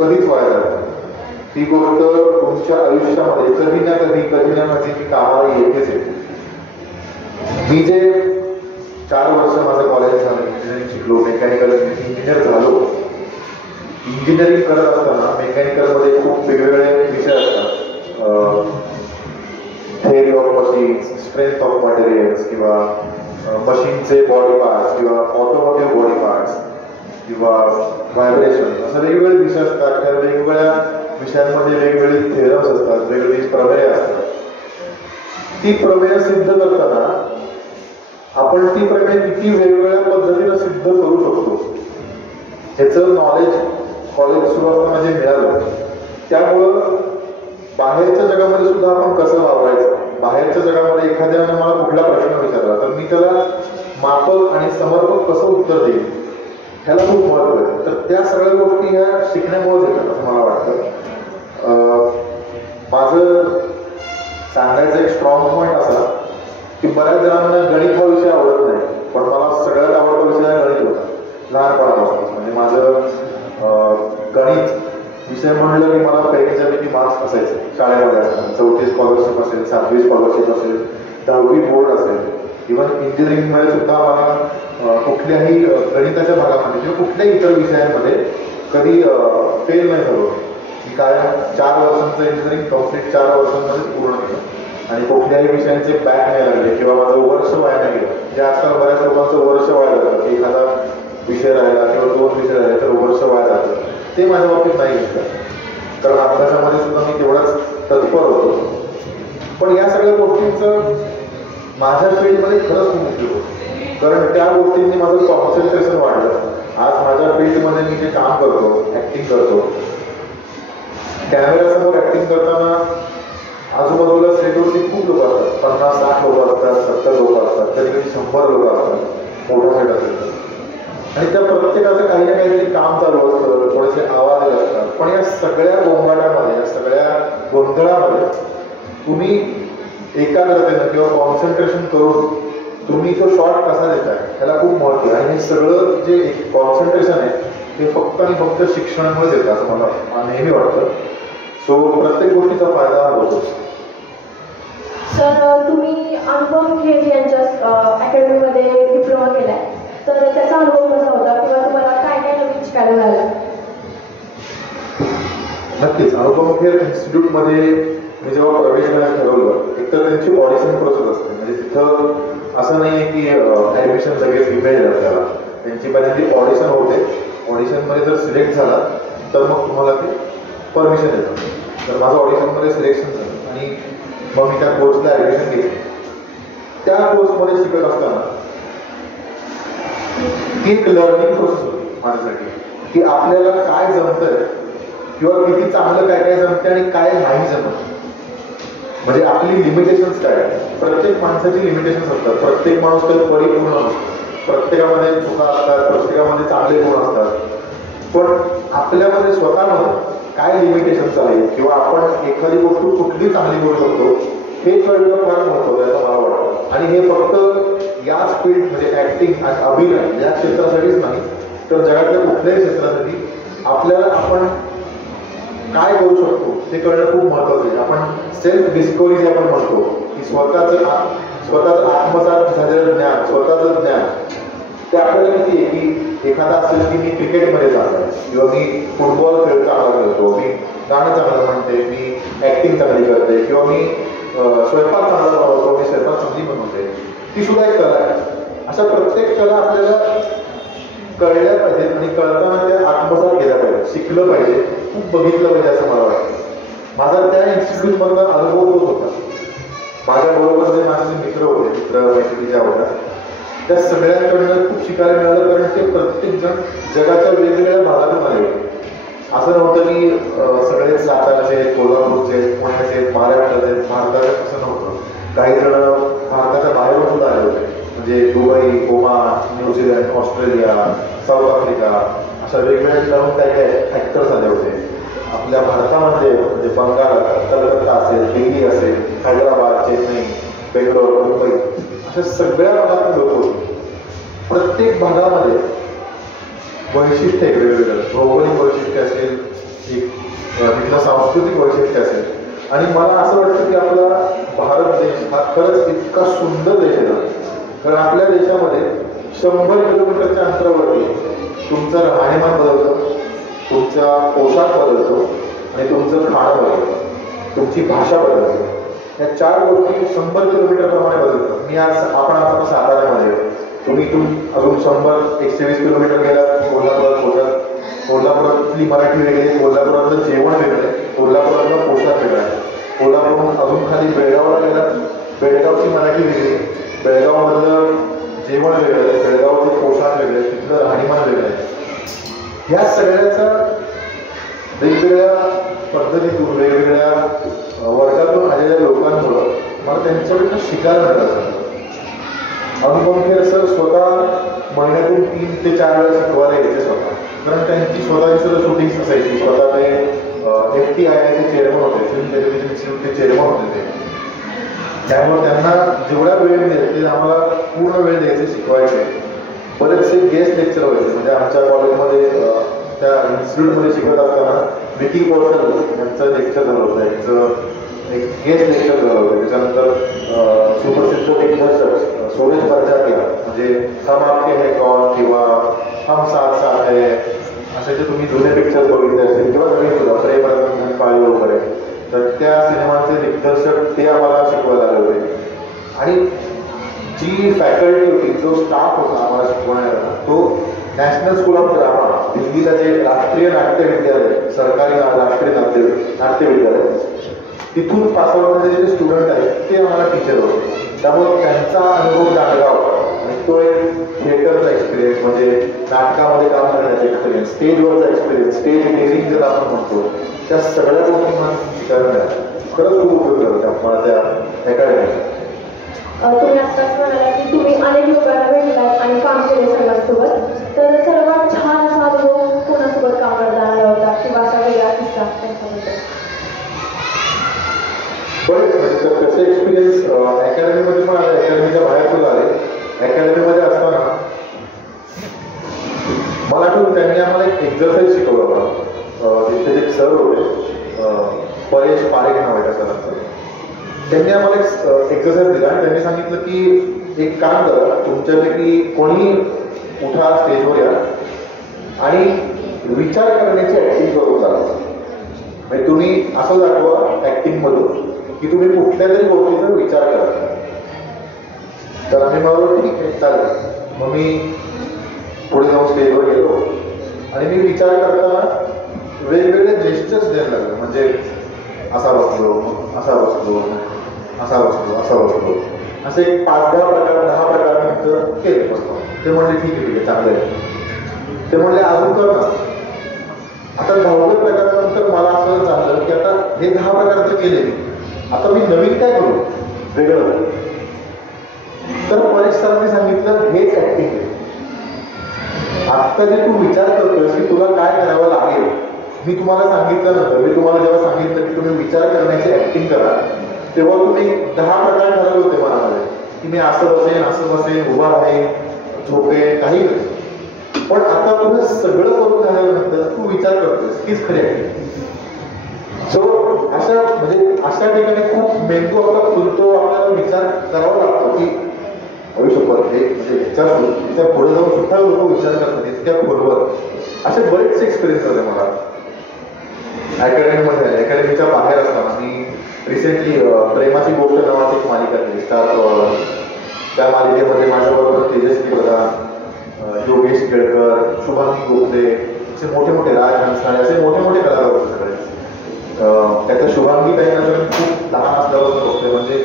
कधीच वाया जात नाही. ती गोष्ट तुमच्या आयुष्यामध्ये कधी ना कधी ती कामाला येतेच येते. मी जे 4 वर्ष माझं कॉलेज झालं इंजिनिअरिंग शिकलो मेकॅनिकल इंजिनियर झालो. इंजिनिअरिंग करत असताना मेकॅनिकलमध्ये खूप वेगवेगळे विषय असतात. Theory of machine strength of materials किंवा मशीनचे बॉडी पार्ट्स किंवा ऑटोमोटिव्ह बॉडी पार्ट्स किंवा व्हायब्रेशन असं वेगवेगळे विषय असतात. त्या वेगवेगळ्या विषयांमध्ये वेगवेगळे थेरम्स असतात वेगवेगळी प्रमेय असतात. ती प्रमेय सिद्ध करताना आपण ती प्रमेय किती वेगवेगळ्या पद्धतीनं सिद्ध करू शकतो ह्याचं नॉलेज कॉलेज सुरू असताना जे मिळालं. त्यामुळं बाहेरच्या जगामध्ये सुद्धा आपण कसं वावरायचं बाहेरच्या जगामध्ये एखाद्याने मला कुठला प्रश्न विचारला तर मी त्याला माफक आणि समर्पक कसं उत्तर देईल ह्याला खूप महत्व आहे. तर त्या सगळ्या गोष्टी ह्या शिकण्यामुळेच येतात असं मला वाटतं. माझं सांगायचं एक स्ट्रॉंग पॉईंट असा की बऱ्याच जणांना गणित हा विषय आवडत नाही पण मला सगळ्यात आवडता विषय गणित होता लहानपणापासून. म्हणजे माझं गणित विषय म्हणलं की मला पैकीच्या पैकी मार्क्स असायचे शाळेमध्ये असताना. 4थी स्कॉलरशिप असेल 7वी स्कॉलरशिप असेल 10वी बोर्ड असेल इव्हन इंजिनिअरिंगमध्ये सुद्धा मला कुठल्याही गणिताच्या भागामध्ये किंवा कुठल्याही इतर विषयांमध्ये कधी फेल नाही झालो. मी काय 4 वर्षांचं इंजिनिअरिंग कम्प्लीट 4 वर्षांमध्ये पूर्ण केलं आणि कुठल्याही विषयांचे बॅक नाही लागले किंवा माझं वर्ष वाया नाही गेलं. म्हणजे आजकाल बऱ्याच लोकांचं वर्ष वाया जातं, एखादा विषय राहिला किंवा 2 विषय राहिले तर वर्ष वाया जातं. ते माझ्या बाबतीत नाही घेतलं, कारण अभ्यासामध्ये सुद्धा मी तेवढाच तत्पर होतो. पण या सगळ्या गोष्टींचं माझ्या फील्डमध्ये खरंच खूप उपयोग होतो, कारण त्या गोष्टींनी माझं कॉन्सन्ट्रेशन वाढलं. आज माझ्या फील्डमध्ये मी जे काम करतो, ऍक्टिंग करतो, कॅमेऱ्यासमोर ऍक्टिंग करताना आजूबाजूला सेटवरती खूप लोक असतात, 50-60 लोक असतात, 70 लोक असतात, कधी कधी 100 लोक असतात, मोठा सेट असेल तर. आणि त्या प्रत्येकाचं काही ना काहीतरी काम चालू असतं, थोडेसे आवाज येत असतात. पण या सगळ्या गोंगाटामध्ये, या सगळ्या गोंधळामध्ये तुम्ही एकाग्रतेनं किंवा कॉन्सन्ट्रेशन करून तुम्ही तो शॉट कसा देताय त्याला खूप महत्व आहे. आणि हे सगळं जे कॉन्सन्ट्रेशन आहे ते फक्त आणि फक्त शिक्षणामुळेच येतं असं मला नेहमी वाटतं. सो प्रत्येक गोष्टीचा फायदा होतो. सर, तुम्ही अनुपम खेर यांच्या अकॅडमीमध्ये डिप्लोमा केलाय, तर त्याचा अनुभव कसा होता किंवा तुम्हाला काय काय नवीन शिकायला मिळालं? नक्कीच. अनुपम खेर इन्स्टिट्यूटमध्ये मी जेव्हा प्रवेश घ्यायला ठरवलं, एकतर त्यांची ऑडिशन प्रोसेस असते. म्हणजे तिथं असं नाही आहे की ॲडमिशन लगेच ईमेल येतात त्याला. त्यांची पहिल्यांदा ऑडिशन होते. ऑडिशनमध्ये जर सिलेक्ट झाला तर मग तुम्हाला ते परमिशन येतं. तर माझं ऑडिशनमध्ये सिलेक्शन झालं आणि मग मी त्या कोर्सला ॲडमिशन घेतली. त्या कोर्समध्ये शिकत असताना ती एक लर्निंग प्रोसेस होती माझ्यासाठी, की आपल्याला काय जमतंय किंवा किती चांगलं काय काय जमते आणि काय नाही जमत. म्हणजे आपली लिमिटेशन्स काय आहे. प्रत्येक माणसाची लिमिटेशन्स असतात. प्रत्येक माणूस काही परिपूर्ण नसतो. प्रत्येकामध्ये चुका असतात, प्रत्येकामध्ये चांगले गुण असतात. पण आपल्यामध्ये स्वतःमध्ये काय लिमिटेशन्स आहेत किंवा आपण एखादी गोष्ट कुठली चांगली करू शकतो हे कळणं फार महत्त्वाचं आहे असं मला वाटतं. आणि हे फक्त याच फील्ड म्हणजे ऍक्टिंग आणि अभिनय या क्षेत्रासाठीच नाही, तर जगातल्या कुठल्याही क्षेत्रासाठी आपल्याला आपण काय करू शकतो ते कळणं खूप महत्त्वाचं आहे. आपण सेल्फ डिस्कवरी जे आपण म्हणतो की स्वतःचं आत्मसात झालेलं ज्ञान, स्वतःचं ज्ञान ते आपल्याला किती आहे की एखादा असेल की मी क्रिकेटमध्ये चांगला आहे किंवा मी फुटबॉल खेळ चांगला खेळतो, मी गाणं चांगलं म्हणते, मी ऍक्टिंग चांगली करते किंवा मी स्वयंपाक चांगला बनवतो, मी स्वयंपाक चांगली बनवते, ती सुद्धा एक कला आहे. अशा प्रत्येक कला आपल्याला कळल्या पाहिजेत आणि कळताना त्या आत्मसात केल्या पाहिजे, शिकलं पाहिजे, खूप बघितलं पाहिजे असं मला वाटतं. माझा त्या इन्स्टिट्यूटमधला अनुभव तोच होता. माझ्या बरोबर जे माझे मित्र होते, मित्र-मैत्रिणी ज्या होत्या, त्या सगळ्यांकडनं खूप शिकायला मिळालं, कारण ते प्रत्येक जण जगाच्या वेगवेगळ्या भागातून आले होते. असं नव्हतं की सगळेच साताराचे, कोल्हापूरचे, पुण्याचे, महाराष्ट्राचे, भारताचे असं नव्हतं. काही जण भारताच्या बाहेरून सुद्धा आले होते. म्हणजे Dubai, Oman, New Zealand, Australia, south Africa अशा वेगवेगळ्या ठिकाणून काही काही ॲक्टर्स आले होते. आपल्या भारतामध्ये म्हणजे बंगाल, कलकत्ता असेल, दिल्ली असेल, हैदराबाद, चेन्नई, बेंगलोर, मुंबई अशा सगळ्या भागातले लोक होते. प्रत्येक भागामध्ये वैशिष्ट्य आहे वेगवेगळं, भौगोलिक वैशिष्ट्य असेल, तिथलं सांस्कृतिक वैशिष्ट्य असेल. आणि मला असं वाटतं की आपला भारत देश हा खरंच इतका सुंदर देश आहे, कारण आपल्या देशामध्ये 100 किलोमीटरच्या अंतरावरती तुमचं राहणीमान बदलतं, तुमचा पोशाख बदलतो आणि तुमचं खाणं बदलतं, तुमची भाषा बदलते. या 4 गोष्टी 100 किलोमीटर प्रमाणे बदलतात. आपण आता साताऱ्यामध्ये, तुम्ही अजून 100-120 किलोमीटर गेला कोल्हापुरात पोशाख, कोल्हापुरातली मराठी वेगळी, कोल्हापुरातलं जेवण वेगळं आहे, कोल्हापुरातला पोशाख वेगळा आहे. कोल्हापूरहून अजून खाली बेळगावला गेला, बेळगावची मराठी वेगळी, बेळगावमधलं जेवण वेगळं आहे, बेळगावचे पोशाख वेगळे, तिथलं राहणीमान वेगळं आहे. ह्या सगळ्याचा वेगवेगळ्या पद्धतीतून, वेगवेगळ्या वर्गातून आलेल्या लोकांमुळं मला त्यांच्याकडनं शिकायला मिळालं. अनुपम खेर सर स्वतः महिन्यातून 3 ते 4 वेळा शिकवायला यायचे स्वतः, कारण त्यांची स्वतःची सुद्धा शूटिंग असायची. स्वतः ते FTII चेअरमन होते, फिल्म टेलिव्हिजन इन्स्टिट्यूटचे चेअरमन होते ते. त्यामुळे त्यांना जेवढा वेळ मिळेल ते आम्हाला पूर्ण वेळ द्यायचे, शिकवायचे. बरेचसे गेस्ट लेक्चर व्हायचे. म्हणजे आमच्या कॉलेजमध्ये त्या इन्स्टिट्यूटमध्ये शिकत असताना विकी कौशल यांचं लेक्चर झालं होतं, यांचं एक गेस्ट लेक्चर झालं होतं. त्याच्यानंतर सुप्रसिद्ध दिग्दर्शक सूरज बर्जात्या, म्हणजे हम आपके है कौन किंवा हम साथ साथ है असे जे तुम्ही जुने पिक्चर बघितले असतील किंवा नवीन सुद्धा प्रेम रतन पाळी वगैरे, तर त्या सिनेमाचे दिग्दर्शक ते आम्हाला शिकवायला आले होते. आणि जी फॅकल्टी होती, जो स्टाफ होता आम्हाला शिकवण्याचा, तो नॅशनल स्कूल ऑफ ड्रामा दिल्लीला जे राष्ट्रीय नाट्य विद्यालय, सरकारी राष्ट्रीय नाट्य विद्यालय, तिथून पासआउट झालेले जे स्टुडंट आहेत ते आम्हाला टीचर होते. त्यामुळे त्यांचा अनुभव चांगला होता. आणि तो एक थिएटरचा एक्सपिरियन्स, म्हणजे नाटकामध्ये काम करण्याचा एक्सपिरियन्स, स्टेजवरचा एक्सपिरियन्स, स्टेज डेअरिंग जर आपण म्हणतो, त्या सगळ्या गोष्टी मला शिकायला खरंच खूप उपयोग होता मला त्या अकॅडमीचा. तुम्ही आत्ताच म्हणाला की तुम्ही अनेक लोकांना भेटलात आणि काम केले सर्वांसोबत, तर सर्वात छान असा अनुभव कोणासोबत काम करता आला होता किंवा असा वेगळा किस्सा त्यांच्याबद्दल? बरेच म्हणजे तर कसे एक्सपिरियन्स अकॅडमीमध्ये पण आले, अकॅडमीच्या बाहेर सुद्धा आले. अकॅडमीमध्ये असताना मला आठवून त्यांनी आम्हाला एक एक्झरसाईज शिकवला होता. तिथे एक सर होते, परेश पारेख नाव आहे त्या सरांचं. त्यांनी आम्हाला एक एक्झरसाईज दिला आणि त्यांनी सांगितलं की एक काम करा, तुमच्यापैकी कोणी उठा, स्टेजवर या आणि विचार करण्याची ऍक्टिंग करून जा. म्हणजे तुम्ही असं दाखवा ऍक्टिंगमधून की तुम्ही कुठल्या तरी गोष्टीचा विचार करा. तर आम्ही मला ठीक आहे चालेल. मग मी पुढे जाऊन स्टेजवर गेलो आणि मी विचार करताना वेगवेगळे जेस्चर्स द्यायला लागले. म्हणजे असा बसलो, असा बसलो, असा बसलो, असा बसलो, असे 5-10 प्रकार 10 प्रकारानंतर केले बसतो. ते म्हणले ठीक आहे चांगलं आहे. ते म्हणले अजून कर ना. आता 10व्या प्रकारानंतर मला असं झालं की आता हे 10 प्रकार तर केले, आता मी नवीन काय करू वेगळं. तर परेश सरांनी सांगितलं हेच ऍक्टिंग आहे. आत्ता जे तू विचार करतोय की तुला काय करावं लागेल, मी तुम्हाला सांगितलं नंतर, मी तुम्हाला जेव्हा सांगितलं की तुम्ही विचार करण्याची ऍक्टिंग करा, तेव्हा तुम्ही 10 प्रकार ठरवले होते मनामध्ये की मी असं बसेन, असं बसेन, उभा आहे, झोपेन, काही नाही. पण आता तुला सगळं करून झाल्यानंतर तू विचार करतोय हीच खरी ऍक्टिंग. सो अशा ठिकाणी खूप मेंदू आपला खुलतो, आपल्याला विचार करावा लागतो की भविष्यपत हे म्हणजे ह्याच्या पुढे जाऊन सुद्धा लोक विचार करतात इतक्या खोलवर. असे बरेचसे एक्सपिरियन्स झाले मला अकॅडमीमध्ये. अकॅडमीच्या बाहेर असताना मी रिसेंटली प्रेमाची गोष्ट नावाची एक मालिका केली स्टार. त्या मालिकेमध्ये माझ्याबरोबर तेजस्वी प्रधान, योगेश केळकर, शुभांगी गोखले, असे मोठे मोठे राज हंसाळे, असे मोठे मोठे कलाकार होते सगळे. त्याच्या शुभांगी ताईंना जर खूप लहान असल्यापासून होते. म्हणजे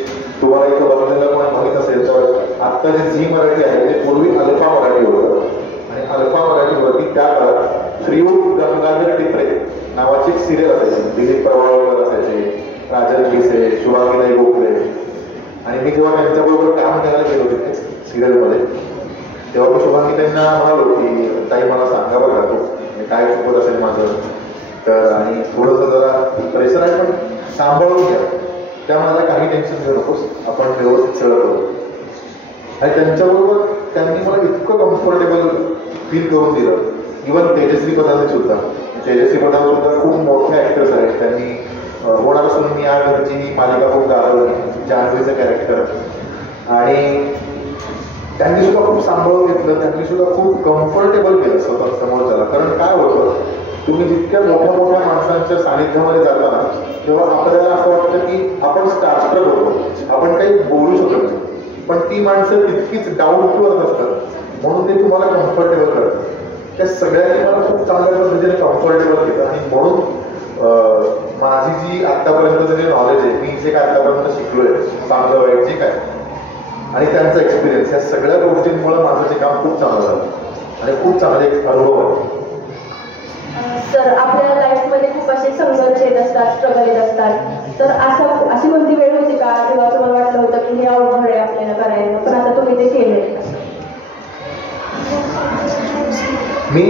तुम्हाला इथं बसलेलं पण माहीत असेल तर आत्ता जे झी मराठी आहे ते पूर्वी अल्फा मराठी होतं. आणि अल्फा मराठीवरती त्या काळात श्रीयुत गंगाधर टिपरे नावाची एक सिरियल असायची. दिलीप प्रवाळकर असायचे, राजन भिसे, शुभांगी गोखले. आणि मी जेव्हा त्यांच्याबरोबर काम करायला गेलो होते सिरियलमध्ये, तेव्हा मी शुभांगी ताईंना म्हणालो की ताई मला सांगा बघा तू काय चुकत असेल माझं तर, आणि थोडंसं जरा प्रेशर आहे पण सांभाळून घ्या, त्या मला काही टेन्शन घेऊ नकोस, आपण व्यवस्थित सगळं करू. आणि त्यांच्याबरोबर त्यांनी मला इतकं कम्फर्टेबल फील करून दिलं. इव्हन तेजस्वी प्रधान सुद्धा खूप मोठे ऍक्टर्स आहेत. त्यांनी होणार असून मी या घरची ही मालिका खूप गाजवली, जान्हवीचं कॅरेक्टर. आणि त्यांनी सुद्धा खूप सांभाळून घेतलं, त्यांनी सुद्धा खूप कम्फर्टेबल केलं स्वतः समोरच्याला. कारण काय होतं, तुम्ही जितक्या मोठ्या मोठ्या माणसांच्या सानिध्यामध्ये जाता ना, तेव्हा आपल्याला असं वाटतं की आपण स्टार्स्ट्रक होतो, आपण काही बोलू शकत नाही. पण ती माणसं तितकीच डाऊन टू अर्थ असतात, म्हणून ते तुम्हाला कम्फर्टेबल करतात. त्या सगळ्यांनी मला खूप चांगल्या पद्धतीने कम्फर्टेबल केलं. आणि म्हणून माझी जी आत्तापर्यंतचं जे नॉलेज आहे, मी जे काय आत्तापर्यंत शिकलोय, चांगलं वाईट जे काय, आणि त्यांचा एक्सपिरियन्स, या सगळ्या गोष्टींमुळे माझं ते काम खूप चांगलं झालं आणि खूप चांगले एक अनुभव आहे. सर, आपल्या लाईफमध्ये खूप असे संघर्ष येत असतात, स्ट्रगल येत असतात. तर अशी कोणती वेळ होती का जेव्हा तुम्हाला वाटलं होतं की हे अवघड आहे आपल्याला करायला, पण आता तुम्ही ते केलंय? मी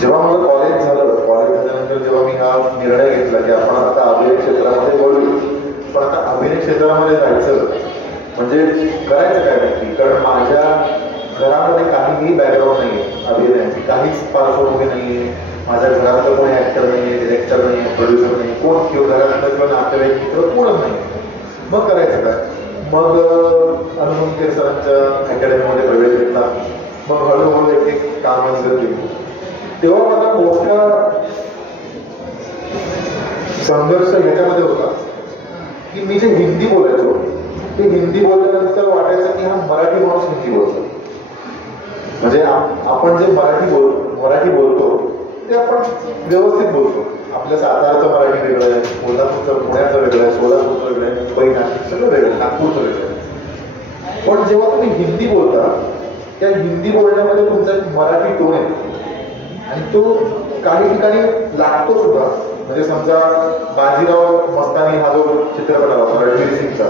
जेव्हा माझं कॉलेज झाल्यानंतर जेव्हा मी हा निर्णय घेतला की आपण आता अभिनय क्षेत्रामध्ये बोलू, पण आता अभिनय क्षेत्रामध्ये जायचं म्हणजे करायचं काय नक्की. कारण माझ्या घरामध्ये काहीही बॅकग्राऊंड नाही आहे अभिनयाची, काहीच पार्श्वभूमी नाही आहे. माझ्या घरातलं कोणी ऍक्टर नाही आहे, डिरेक्टर नाही आहे, प्रोड्युसर नाही, कोण किंवा घरातलं किंवा नातेवाईक मित्र कोणच नाही. मग करायचं काय. मग हनुमंत सरांच्या अकॅडमीमध्ये प्रवेश घेतला. मग हळूहळू एक एक काम केली. तेव्हा मला मोठ्या संघर्ष ह्याच्यामध्ये होता की मी जे हिंदी बोलायचो ते हिंदी बोलल्यानंतर वाटायचं की हा मराठी माणूस हिंदी बोलतो. म्हणजे आपण जे मराठी बोलतो ते आपण व्यवस्थित बोलतो. आपल्या सातारचं मराठी वेगळं आहे, कोल्हापूरचं पुण्याचं वेगळं आहे, सोलापूरचं वेगळं आहे, मुंबई नाशिक सगळं वेगळं आहे, नागपूरचं वेगळं आहे. पण जेव्हा तुम्ही हिंदी बोलता त्या हिंदी बोलण्यामध्ये तुमचा एक मराठी टोन येतो आणि तो काही ठिकाणी लागतो सुद्धा. म्हणजे समजा बाजीराव मस्तानी हा जो चित्रपट आला रणवीर सिंगचा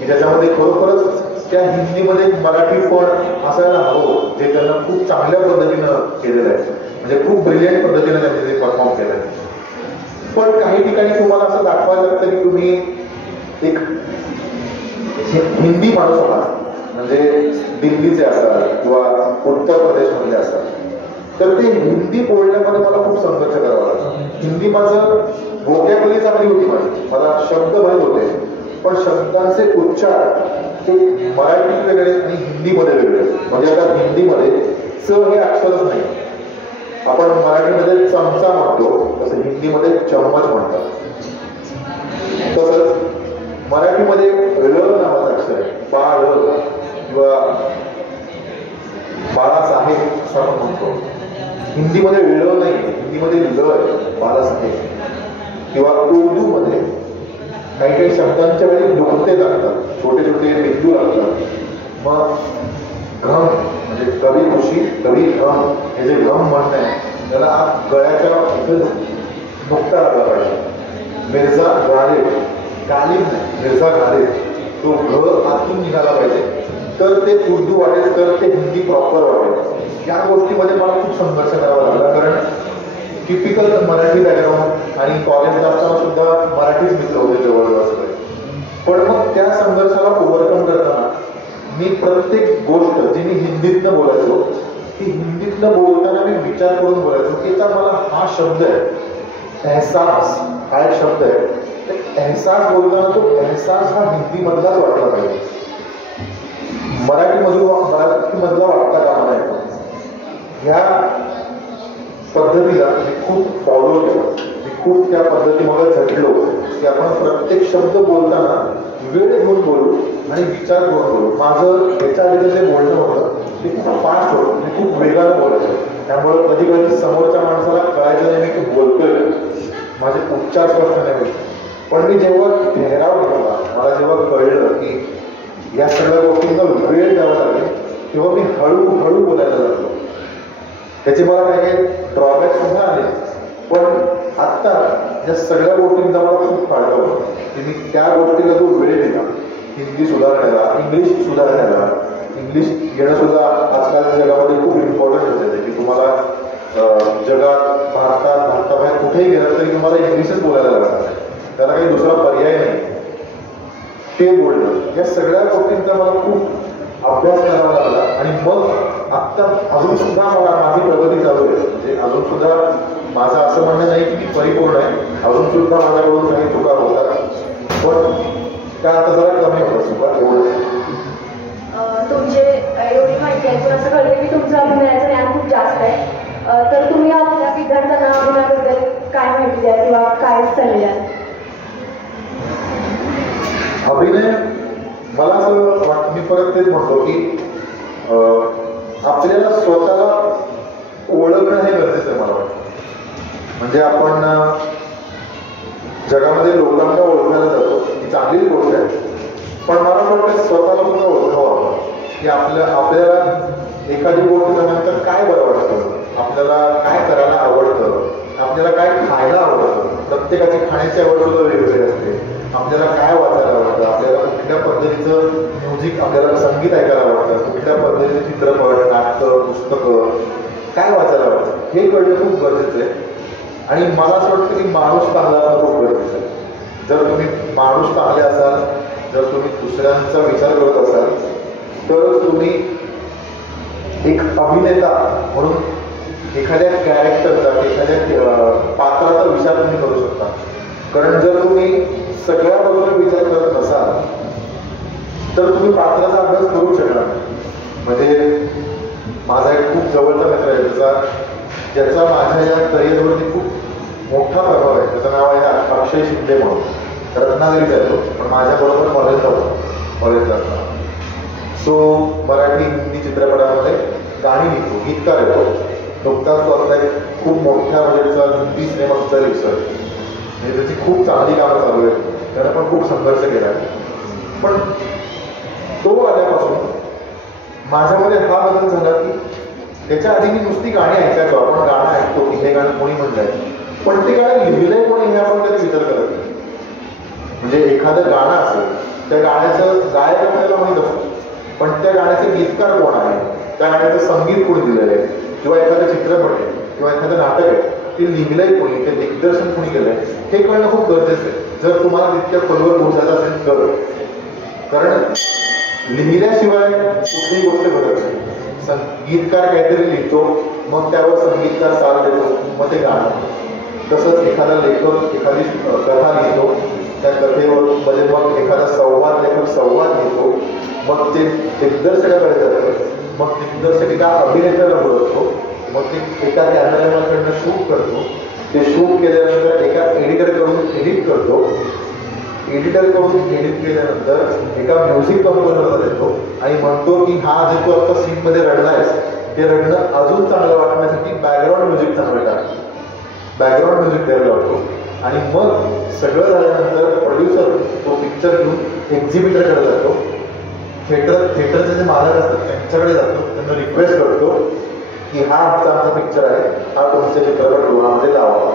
की ज्याच्यामध्ये खरोखरच त्या हिंदीमध्ये मराठी पण असायला हवं जे त्यांना खूप चांगल्या पद्धतीनं केलेलं आहे. म्हणजे खूप ब्रिलियंट पद्धतीने त्यांनी ते परफॉर्म केलं आहे. पण काही ठिकाणी तुम्हाला असं दाखवायला लागतं की तुम्ही एक हिंदी माणूस आहात. म्हणजे दिल्लीचे असाल किंवा उत्तर प्रदेशमधले असाल तर ते हिंदी बोलण्यामध्ये मला खूप संघर्ष करावा लागला. हिंदी माझं vocabulary चांगली होती माझी, मला शब्द माहीत होते, पण शब्दांचे उच्चार ते मराठीत वेगळे आणि हिंदीमध्ये वेगळे. म्हणजे आता हिंदीमध्ये च हे अक्षरच नाही. आपण मराठीमध्ये चमचा म्हणतो तसं हिंदीमध्ये चम्मच म्हणतात. तसंच मराठीमध्ये ळ नावाचं अक्षर आहे, बाळ किंवा बाळासाहेब असं आपण म्हणतो. हिंदीमध्ये वेळ नाही, हिंदीमध्ये ल बाळासाहेब. किंवा उर्दूमध्ये काही काही शब्दांच्या वेळी नुकते लागतात, छोटे छोटे बिंदू लागतात. मग घम म्हणजे कवी खुशी कवी घम, हे जे घम म्हणणं आहे त्याला गळ्याच्या नुकता लागला पाहिजे. मिर्झा गालिब, गालिब नाही मिर्झा गालिब, तो घ आतून निघाला पाहिजे तर ते उर्दू वाटेल, तर ते हिंदी प्रॉपर वाटेल. या गोष्टीमध्ये मला खूप संघर्ष करावा लागला. कारण टिपिकल मराठी बॅकग्राऊंड आणि कॉलेजला असताना सुद्धा मराठीच मित्र होते जवळजवळ सगळे. पण मग त्या संघर्षाला ओव्हरकम करताना मी प्रत्येक गोष्ट जी मी हिंदीतनं बोलायचो ती हिंदीतनं बोलताना मी विचार करून बोलायचो की मला हा शब्द आहे एहसास, हा एक शब्द आहे. एहसास बोलताना तो एहसास हा हिंदीमधलाच वाटला पाहिजे, मराठीमधला वाटता कामा नये. ह्या पद्धतीला मी खूप फॉलो केलं. मी खूप त्या पद्धतीमध्ये झटलो की आपण प्रत्येक शब्द बोलताना वेळ घेऊन बोलू आणि विचार करून बोलू. माझं याच्या आधी जे बोलणं होतं ते खूप फास्ट होतं, मी खूप वेगानं बोलायचं. त्यामुळे कधी कधी समोरच्या माणसाला कळायचं नाही मी की बोलतोय, माझे उच्चार स्पष्ट नाही होते. पण मी जेव्हा ठेहराव घेतला, मला जेव्हा कळलं की या सगळ्या गोष्टींना वेळ द्यावा लागेल, तेव्हा मी हळूहळू बोलायला लागलो. त्याचे मला काही ड्रॉबॅक सुद्धा आले. पण आत्ता या सगळ्या गोष्टींचा मला खूप फायदा होतो की मी त्या गोष्टीला जो वेळ दिला, हिंदी सुधारण्याला, इंग्लिश सुधारण्याला. इंग्लिश येणं सुद्धा आजकालच्या जगामध्ये खूप इम्पॉर्टंट असेल की तुम्हाला जगात भारताबाहेर कुठेही गेलं तरी तुम्हाला इंग्लिशच बोलायला लागणार, त्याला काही दुसरा पर्याय नाही. ते बोलणं या सगळ्या गोष्टींचा मला खूप अभ्यास करावा लागला. आणि मग आत्ता अजून सुद्धा माझी प्रगती चालू आहे. म्हणजे अजून सुद्धा माझं असं म्हणणं नाही की मी परिपूर्ण आहे, अजून सुद्धा माझ्याकडून काही चुका होतात, पण त्या आता जरा कमी होतात चुका. एवढं तुमचे एवढी माहिती आहे, पण असं कळलं की तुमचं अभिनयाचं ज्ञान खूप जास्त आहे. तर तुम्ही आपल्या विद्यार्थ्यांना अभिनयाबद्दल काय माहिती द्या किंवा काय सल्ले द्याल? अभिनय मला असं वाटतं, मी परत तेच म्हणतो की आपल्याला स्वतःला ओळखणं हे गरजेचं आहे. मला वाटतं म्हणजे आपण जगामध्ये लोकांना ओळखायला जातो ही चांगलीच गोष्ट आहे, पण मला वाटतं स्वतःला सुद्धा ओळखावं की आपल्याला एखादी गोष्ट झाल्यानंतर काय बरं वाटतं, आपल्याला काय करायला आवडतं, आपल्याला काय खायला आवडतं. प्रत्येकाची खाण्याची आवड सुद्धा वेगवेगळी असते. आपल्याला काय वाचायला आवडतं, आपल्याला कुठल्या पद्धतीचं म्युझिक, आपल्याला संगीत ऐकायला आवडतं, कुठल्या पद्धतीचे चित्रपट, नाटकं, पुस्तकं, काय वाचायला आवडतं हे कळणं खूप गरजेचं आहे. आणि मला असं वाटतं की माणूस चांगला असणं खूप गरजेचं आहे. जर तुम्ही माणूस चांगले असाल, जर तुम्ही दुसऱ्यांचा विचार करत असाल, तरच तुम्ही एक अभिनेता म्हणून एखाद्या कॅरेक्टरचा, एखाद्या पात्राचा विचार तुम्ही करू शकता. कारण जर तुम्ही सगळ्या बाजूने विचार करत नसाल तर तुम्ही पात्राचा अभ्यास करू शकणार नाही. म्हणजे माझा एक खूप जवळचा मित्र आहे ज्याचा माझ्या या करिअरवरती खूप मोठा प्रभाव आहे. त्याचं नाव आहे अक्षय शिंदे म्हणून, रत्नागिरीचा येतो, पण माझ्याबरोबर कॉलेजला होतो, कॉलेजला असताना. सो मराठी हिंदी चित्रपटामध्ये गाणी लिहितो, गीतकार येतो. नुकताच तो आपला एक खूप मोठ्या बजेटचा हिंदी सिनेमाचा रिसर, म्हणजे त्याची खूप चांगली कामं चालू आहेत. त्याने पण खूप संघर्ष केला आहे. पण तो आल्यापासून माझ्यामध्ये हा बदल झाला की त्याच्या आधी मी नुसती गाणी ऐकायचो. आपण गाणं ऐकतो की हे गाणं कोणी म्हणलंय, पण ते गाणं लिहिलंय कोणी हे आपण कधी विचार करत नाही. म्हणजे एखादं गाणं असेल, त्या गाण्याचं गायक आपल्याला माहीत असतं, पण त्या गाण्याचे गीतकार कोण आहे, त्या गाण्याचं संगीत कोणी दिलेलं आहे, किंवा एखादं चित्रपट आहे किंवा एखादं नाटक आहे ते लिहिलंय कोणी, ते दिग्दर्शन कोणी केलंय हे कळणं खूप गरजेचं आहे. जर तुम्हाला तितक्या खोलवर पोहोचायचं असेल तर. कारण लिहिल्याशिवाय कुठलीही गोष्ट घडत नाही. गीतकार काहीतरी लिहितो, मग त्यावर संगीतकार चाल देतो, मग ते गाणं. तसंच एखादा लेखक एखादी कथा लिहितो, त्या कथेवर म्हणजे मग एखादा लेखक संवाद लिहितो, मग ते दिग्दर्शकाकडे जातं, मग दिग्दर्शक एका अभिनेत्याला बोलवतो, मग ते एका कॅमेरामॅनकडनं शूट करतो, ते शूट केल्यानंतर एका एडिटरकडून एडिट करतो, एडिटरकडून एडिट केल्यानंतर एका म्युझिक कंपोजरला देतो आणि म्हणतो की हा जे तू आता सीनमध्ये रडलायस ते रडणं अजून चांगलं वाटण्यासाठी बॅकग्राऊंड म्युझिक चांगलं टाक, बॅकग्राऊंड म्युझिक द्यायला लावतो. आणि मग सगळं झाल्यानंतर प्रोड्युसर तो पिक्चर घेऊन एक्झिबिटरकडे जातो, थिएटरचे जे मालक असतात त्यांच्याकडे जातो, त्यांना रिक्वेस्ट करतो की हा आमचा पिक्चर आहे, हा तुमच्या चित्रपटगृहामध्ये लावा.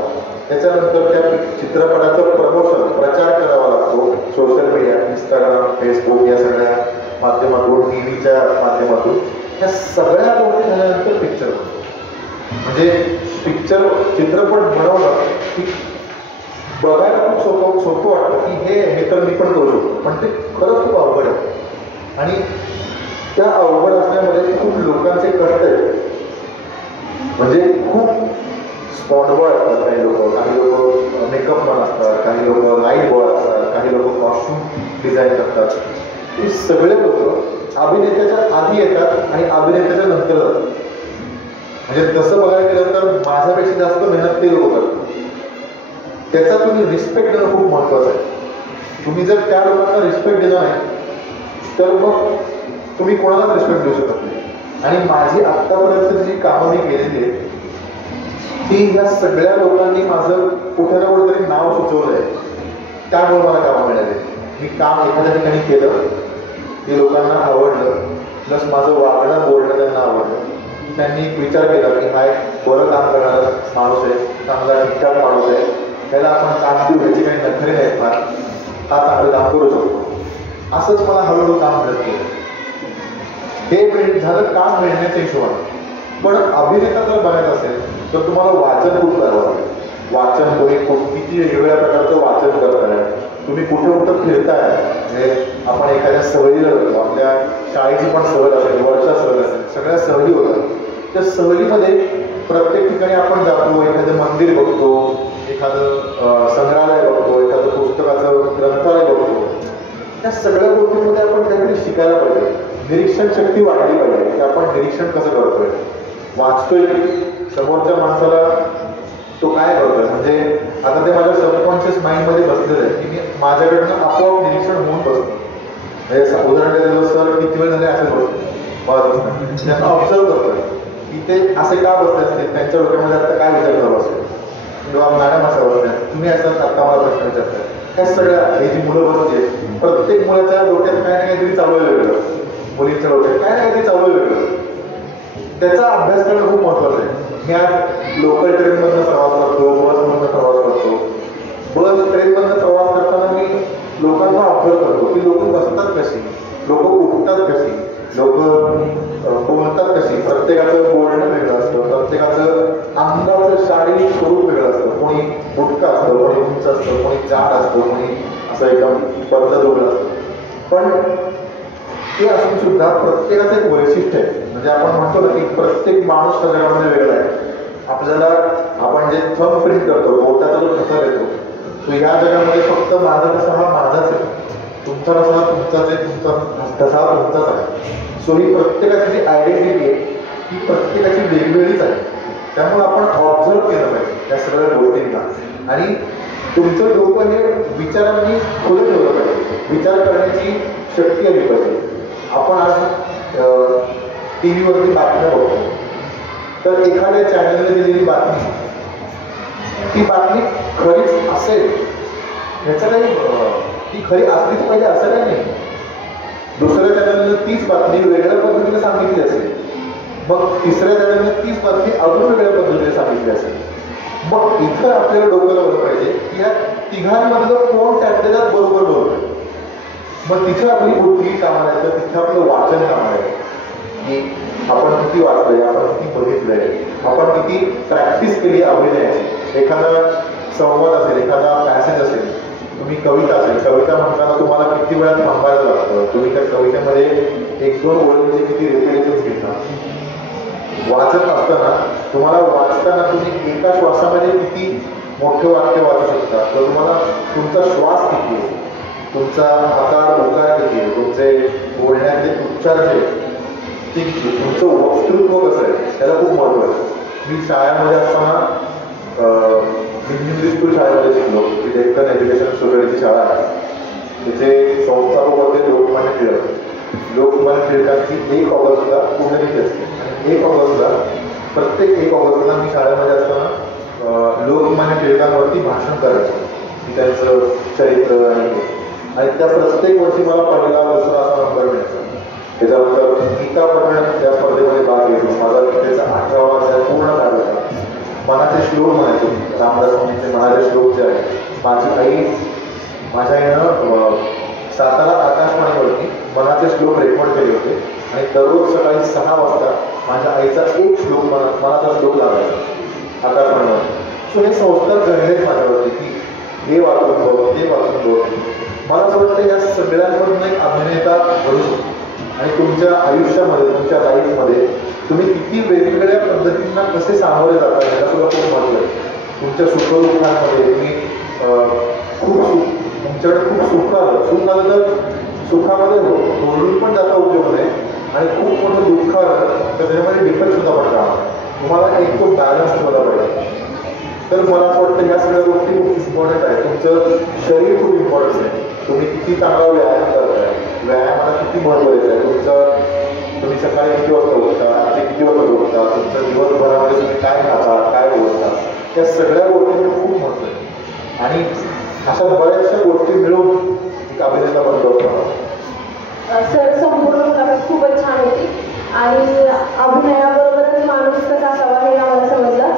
त्याच्यानंतर त्या चित्रपटाचं प्रमोशन प्रचार करावा लागतो सोशल मीडिया, इंस्टाग्राम, फेसबुक या सगळ्या माध्यमातून, टीव्हीच्या माध्यमातून. ह्या सगळ्या गोष्टी झाल्यानंतर पिक्चर होतो. म्हणजे चित्रपट बनवणं की बघायला खूप सोपं वाटतं की हे तर मी पण करू शकतो, पण ते खरंच खूप अवघड आहे. आणि त्या अवघड असण्यामध्ये खूप लोकांचे कष्ट आहेत. म्हणजे खूप स्पॉट बॉय असतात काही लोक मेकअप मॅन असतात, काही लोक लाईट बॉय असतात, काही लोक कॉस्ट्युम डिझाईन करतात. हे सगळे लोक अभिनेत्याच्या आधी येतात आणि अभिनेत्याच्या नंतर जातात. म्हणजे तसं बघायला गेलं तर माझ्यापेक्षा जास्त मेहनत ते लोक करतात. त्याचा तुम्ही रिस्पेक्ट देणं खूप महत्वाचं आहे. तुम्ही जर त्या लोकांना रिस्पेक्ट दिला नाही तर मग तुम्ही कोणालाच रिस्पेक्ट देऊ शकत नाही. आणि माझी आत्तापर्यंत जी कामं मी केलेली आहेत ती ह्या सगळ्या लोकांनी माझं कुठे ना कुठेतरी नाव सुचवलंय, त्यामुळे मला कामं मिळाली. मी काम एखाद्या ठिकाणी केलं, ते लोकांना आवडलं, प्लस माझं वागणं बोलणं त्यांना आवडलं. त्यांनी विचार केला की हा एक बरं काम करणारा माणूस आहे, चांगला ठीकठाक माणूस आहे, त्याला आपण काम देऊ, ह्याची काही नखरे नाहीत फार, हा चांगलं काम करू शकतो. असंच मला हळूहळू काम मिळत गेलं. हे झालं काम मिळण्याच्या हिशोबाने. पण अभिनेता जर बनायचं असेल तर तुम्हाला वाचन खूप करावं लागेल. वाचन कोणी किती वेगवेगळ्या प्रकारचं वाचन करताय, तुम्ही कुठं फिरताय. म्हणजे आपण एखाद्या सहलीला जातो, आपल्या शाळेची पण सहल असेल, वरच्या सहल असेल, सगळ्या सहली होतात. त्या सहलीमध्ये प्रत्येक ठिकाणी आपण जातो, एखादं मंदिर बघतो, एखादं संग्रहालय बघतो, एखादं पुस्तकाचं ग्रंथालय बघतो. त्या सगळ्या गोष्टींमध्ये आपण काहीतरी शिकायला पाहिजे. निरीक्षण शक्ती वाढली पाहिजे की आपण निरीक्षण कसं करतोय, वाचतोय की समोरच्या माणसाला तो काय करतोय. म्हणजे आता ते माझ्या सबकॉन्शियस माइंडमध्ये बसलेलं आहे की मी माझ्याकडनं आपोआप निरीक्षण होऊन बसतो. म्हणजे उदाहरण दिलं, सर किती वेळ झाले असे बसतो, त्यांना ऑब्झर्व करतोय की ते असे का बसले असतील, त्यांच्या डोक्यामध्ये आता काय विचार करत असेल, किंवा मॅडम असं बसले, तुम्ही असं आता मला प्रश्न विचारताय. ह्या सगळ्या हे जी मुलं बसते, प्रत्येक मुलाच्या डोक्यात काय ना काहीतरी चालू आहे वेगळं, मुलींच्या डोक्यात काय ना काहीतरी चालू आहे वेगळं. त्याचा अभ्यास करणं खूप महत्वाचं आहे. मी आज लोकल ट्रेनमधनं प्रवास करतो, बसमधनं प्रवास करतो. ट्रेनमधनं प्रवास करताना मी लोकांना ऑब्झर्व करतो की लोक बसतात कशी, लोक उठतात कशी, लोक बोलतात कशी. प्रत्येकाचं बोलणं वेगळं असतं, प्रत्येकाचं अंगाचं शारीरिक स्वरूप वेगळं असतं. कोणी बुटकं असतं, कोणी उंच असतं, कोणी जाड असतं, कोणी असं एकदम पद्धतोडलं असतं. पण ते असून सुद्धा प्रत्येकाचं एक वैशिष्ट्य आहे. म्हणजे आपण म्हणतो ना की प्रत्येक माणूस त्या जगामध्ये वेगळा आहे. आपल्याला आपण जे थंब प्रिंट करतो, बोटाचा जो ठसा देतो, तो ह्या जगामध्ये फक्त माझा कसा हा माझाच आहे, तुमचा कसा तुमचाच आहे, तुमचा ठसा तुमचाच आहे. सो ही प्रत्येकाची जी आयडेंटिटी आहे ही प्रत्येकाची वेगवेगळीच आहे. त्यामुळे आपण ऑब्झर्व केलं पाहिजे त्या सगळ्या गोष्टींना. आणि तुमचं डोकं हे विचारांनी खुलं ठेवलं पाहिजे, विचार करण्याची शक्ती आली पाहिजे. आपण आज टी व्हीवरती बातम्या बघतो, तर एखाद्या चॅनलने दिलेली बातमी, ती बातमी खरीच असेल ह्याचं काही, ती खरी असलीच पाहिजे असं काही नाही. दुसऱ्या चॅनलने तीच बातमी वेगळ्या पद्धतीने सांगितली असेल, मग तिसऱ्या चॅनलने तीच बातमी अजून वेगळ्या पद्धतीने सांगितली असेल. मग इथं आपल्याला डोकं लावलं पाहिजे की या तिघांमधलं कोण त्यातल्या बरोबर बोलतोय. मग तिथं आपली बुद्धी कामाला येतं, तिथं आपलं वाचन कामाला येतं की आपण किती वाचलंय, आपण किती बघितलंय, आपण किती प्रॅक्टिस केली अभिनयाची. एखादा संवाद असेल, एखादा पॅसेज असेल, तुम्ही कविता असेल, कविता म्हणताना तुम्हाला किती वेळा थांबायला लागतं, तुम्ही त्या कवितेमध्ये 1-2 ओळींचे किती रिपिटेशन्स घेता. वाचत असताना तुम्हाला वाचताना तुम्ही एका श्वासामध्ये किती मोठे वाक्य वाचू शकता, तर तुम्हाला तुमचा श्वास किती आहे, तुमचा आकार उकार किती आहे, तुमचे बोलण्याचे उच्चार जे तुमचं वक्तृत्व कसं आहे त्याला खूप महत्व आहे. मी शाळेमध्ये असताना इंग्लिश स्कूल शाळेमध्ये शिकलो, ती डेक्कन एज्युकेशन सोसायटीची शाळा आहे. तिचे संस्थापक होते लोकमान्य टिळक. लोकमान्य टिळकांची 1 ऑगस्टला पुण्यतिथी असते आणि 1 ऑगस्टला प्रत्येक 1 ऑगस्टला मी शाळेमध्ये असताना लोकमान्य टिळकांवरती भाषण करायचो की त्यांचं चरित्र आणि त्या प्रत्येक वर्षी मला पहिला दुसरा असा नंबर मिळायचा. त्याच्यानंतर गीता पठण त्या स्पर्धेमध्ये भाग घेतो. माझा गीतेचा 18वा अध्याय पूर्ण काढायचा. मनाचे श्लोक म्हणायचो, रामदास स्वामींचे मनाचे श्लोक जे आहे. माझी आई, माझ्या आईनं सातारा आकाशवाणीवरती मनाचे श्लोक रेकॉर्ड केले होते आणि दररोज सकाळी 6 वाजता माझ्या आईचा एक श्लोक मनाचा श्लोक लागायचा आकाशवाणीवर. सो हे संस्कार घडलेत माझ्यावरती की हे वाचून बघ, ते वाचून बघ. मला असं वाटतं या सगळ्यांमधून एक अभिनेता घडू शकतो. आणि तुमच्या आयुष्यामध्ये, तुमच्या लाईफमध्ये तुम्ही किती वेगवेगळ्या पद्धतींना कसे सामोरे जाता याला सुद्धा खूप महत्त्व आहे. तुमच्या सुखदुःखांमध्ये तुम्ही तुमच्याकडे खूप सुख आलं तर सुखामध्ये बोलून पण जाता उपयोग नाही आणि खूप मोठं दुःख आलं तर त्याच्यामध्ये डिफरन्स सुद्धा पण राहणार. तुम्हाला एक तो बॅलन्स ठेवला पाहिजे. तर मला असं वाटतं ह्या सगळ्या गोष्टी खूप इम्पॉर्टंट आहे. तुमचं शरीर खूप इम्पॉर्टंट आहे. तुम्ही किती चांगला व्यायाम करताय, व्यायामाला किती महत्त्व देत आहे. तुम्ही सकाळी किती वाजता उठता, रात्री किती वाजता झोपता, तुमचं दिवसभरामध्ये तुम्ही काय खाता, काय बोलता, या सगळ्या गोष्टींचं खूप महत्त्व आहे. आणि अशा बऱ्याचशा गोष्टी मिळून एक अभिनेता बनतो. सर, संपूर्ण मुलाखत खूपच छान होती आणि अभिनयाबरोबरच माणूस कसा असावा हे आम्हाला समजलं.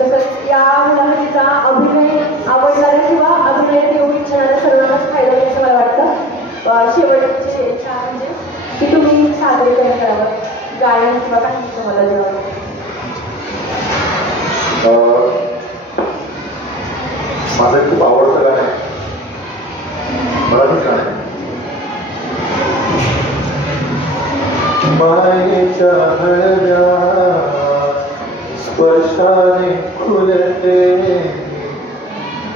तसंच या मुलाखतीचा अभिनय आवडणाऱ्या किंवा अभिनयात येऊ इच्छिणाऱ्या सर्वांनाच फायदा होईल असं मला वाटतं. शेवटची इच्छा म्हणजे की तुम्ही सादरीकरण करावं, गायन किंवा काही तुम्हाला जेव्हा माझं खूप आवडतं गाणं आहे, मराठी गाणं आहे. मायेच्या हळव्या स्पर्शाने खुलते,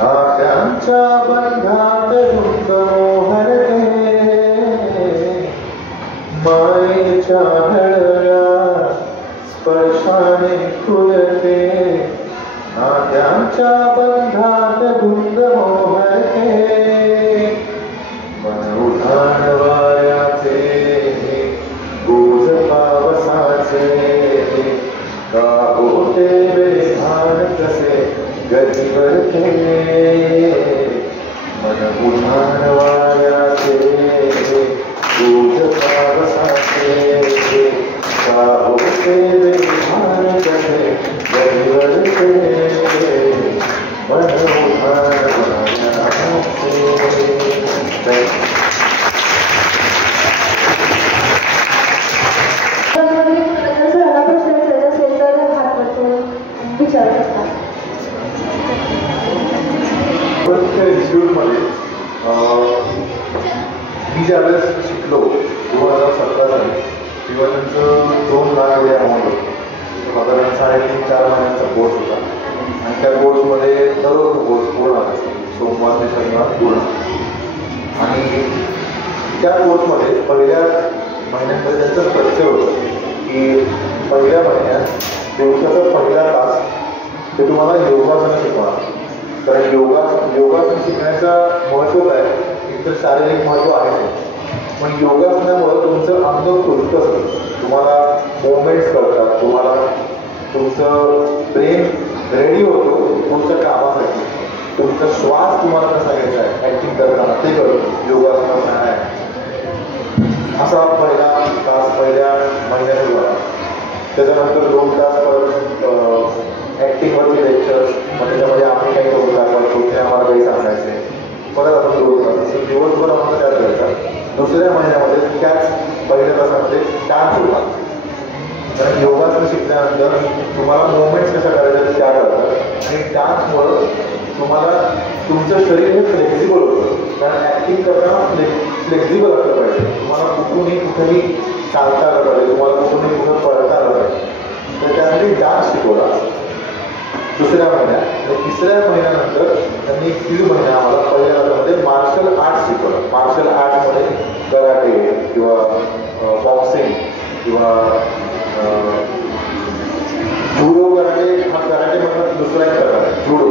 नात्यांच्या बंधात धुंद मोहरते. मायेच्या हळव्या स्पर्शाने खुलते, नात्यांच्या बंधात धुंद मोहरते. मन उधाण वाऱ्याचे, गुज पावसाचे, का होते बेभान कसे गतीवरते. मन उधाण वाऱ्याचे, गुज पावसाचे, का होते बेभान कसे गतीवरते. मन उधाण वाऱ्याचे. इन्स्टिट्यूटमध्ये मी ज्यावेळेस शिकलो 2017 साली, तेव्हा त्यांचं 2 लाख एवढे अमाऊंट होतं. साधारण 3.5-4 महिन्यांचा कोर्स होता आणि त्या कोर्समध्ये दररोज कोर्स पूर्ण असायचा, सोमवार ते शनिवार पूर्ण. आणि त्या कोर्समध्ये पहिल्या महिन्यामध्ये त्यांचं स्ट्रक्चर होतं की पहिल्या महिन्यात दिवसाचा पहिला तास ते तुम्हाला योगासनं शिकवणार. कारण योगासन शिकण्याचं महत्त्व आहे, एकतर शारीरिक महत्त्व आहे, पण योगासनामुळे तुमचं अंग खुलतं असतं, तुम्हाला मुवमेंट्स कळतात, तुम्हाला तुमचं ब्रेन रेडी होतो तुमच्या कामासाठी, तुमचा श्वास तुम्हाला कसा घ्यायचा आहे ॲक्टिंग करताना ते कळतं योगासन आहे. असा पहिला तास पहिल्या महिन्यात झाला. त्याच्यानंतर 2 तास परत ॲक्टिंगवरचे लेक्चर्स, मग त्याच्यामध्ये आम्ही काही करू दाखवतो ते आम्हाला काही सांगायचे. परत आपण 2 तास असं दिवसभर आम्हाला त्यात करायचा. दुसऱ्या महिन्यामध्ये त्याच पहिल्या तासामध्ये डान्स होता. कारण योगासन शिकल्यानंतर तुम्हाला मुवमेंट्स कशा करायच्या त्या कळतात आणि डान्समुळं तुम्हाला तुमचं शरीर हे फ्लेक्झिबल होतं. कारण ॲक्टिंग करताना फ्लेक्झिबल असलं पाहिजे. तुम्हाला कुठेही चालता आलं पाहिजे, तुम्हाला कुठं पळता आलं पाहिजे. तर त्यासाठी डान्स शिकवला दुसऱ्या महिन्यात. तिसऱ्या महिन्यानंतर त्यांनी 1.5 महिना आम्हाला पहिल्या तासामध्ये मार्शल आर्ट्स शिकवलं. मार्शल आर्टमध्ये कराटे किंवा बॉक्सिंग किंवा जुडो. कराटेमधला दुसरा एक प्रकार आहे जुडो.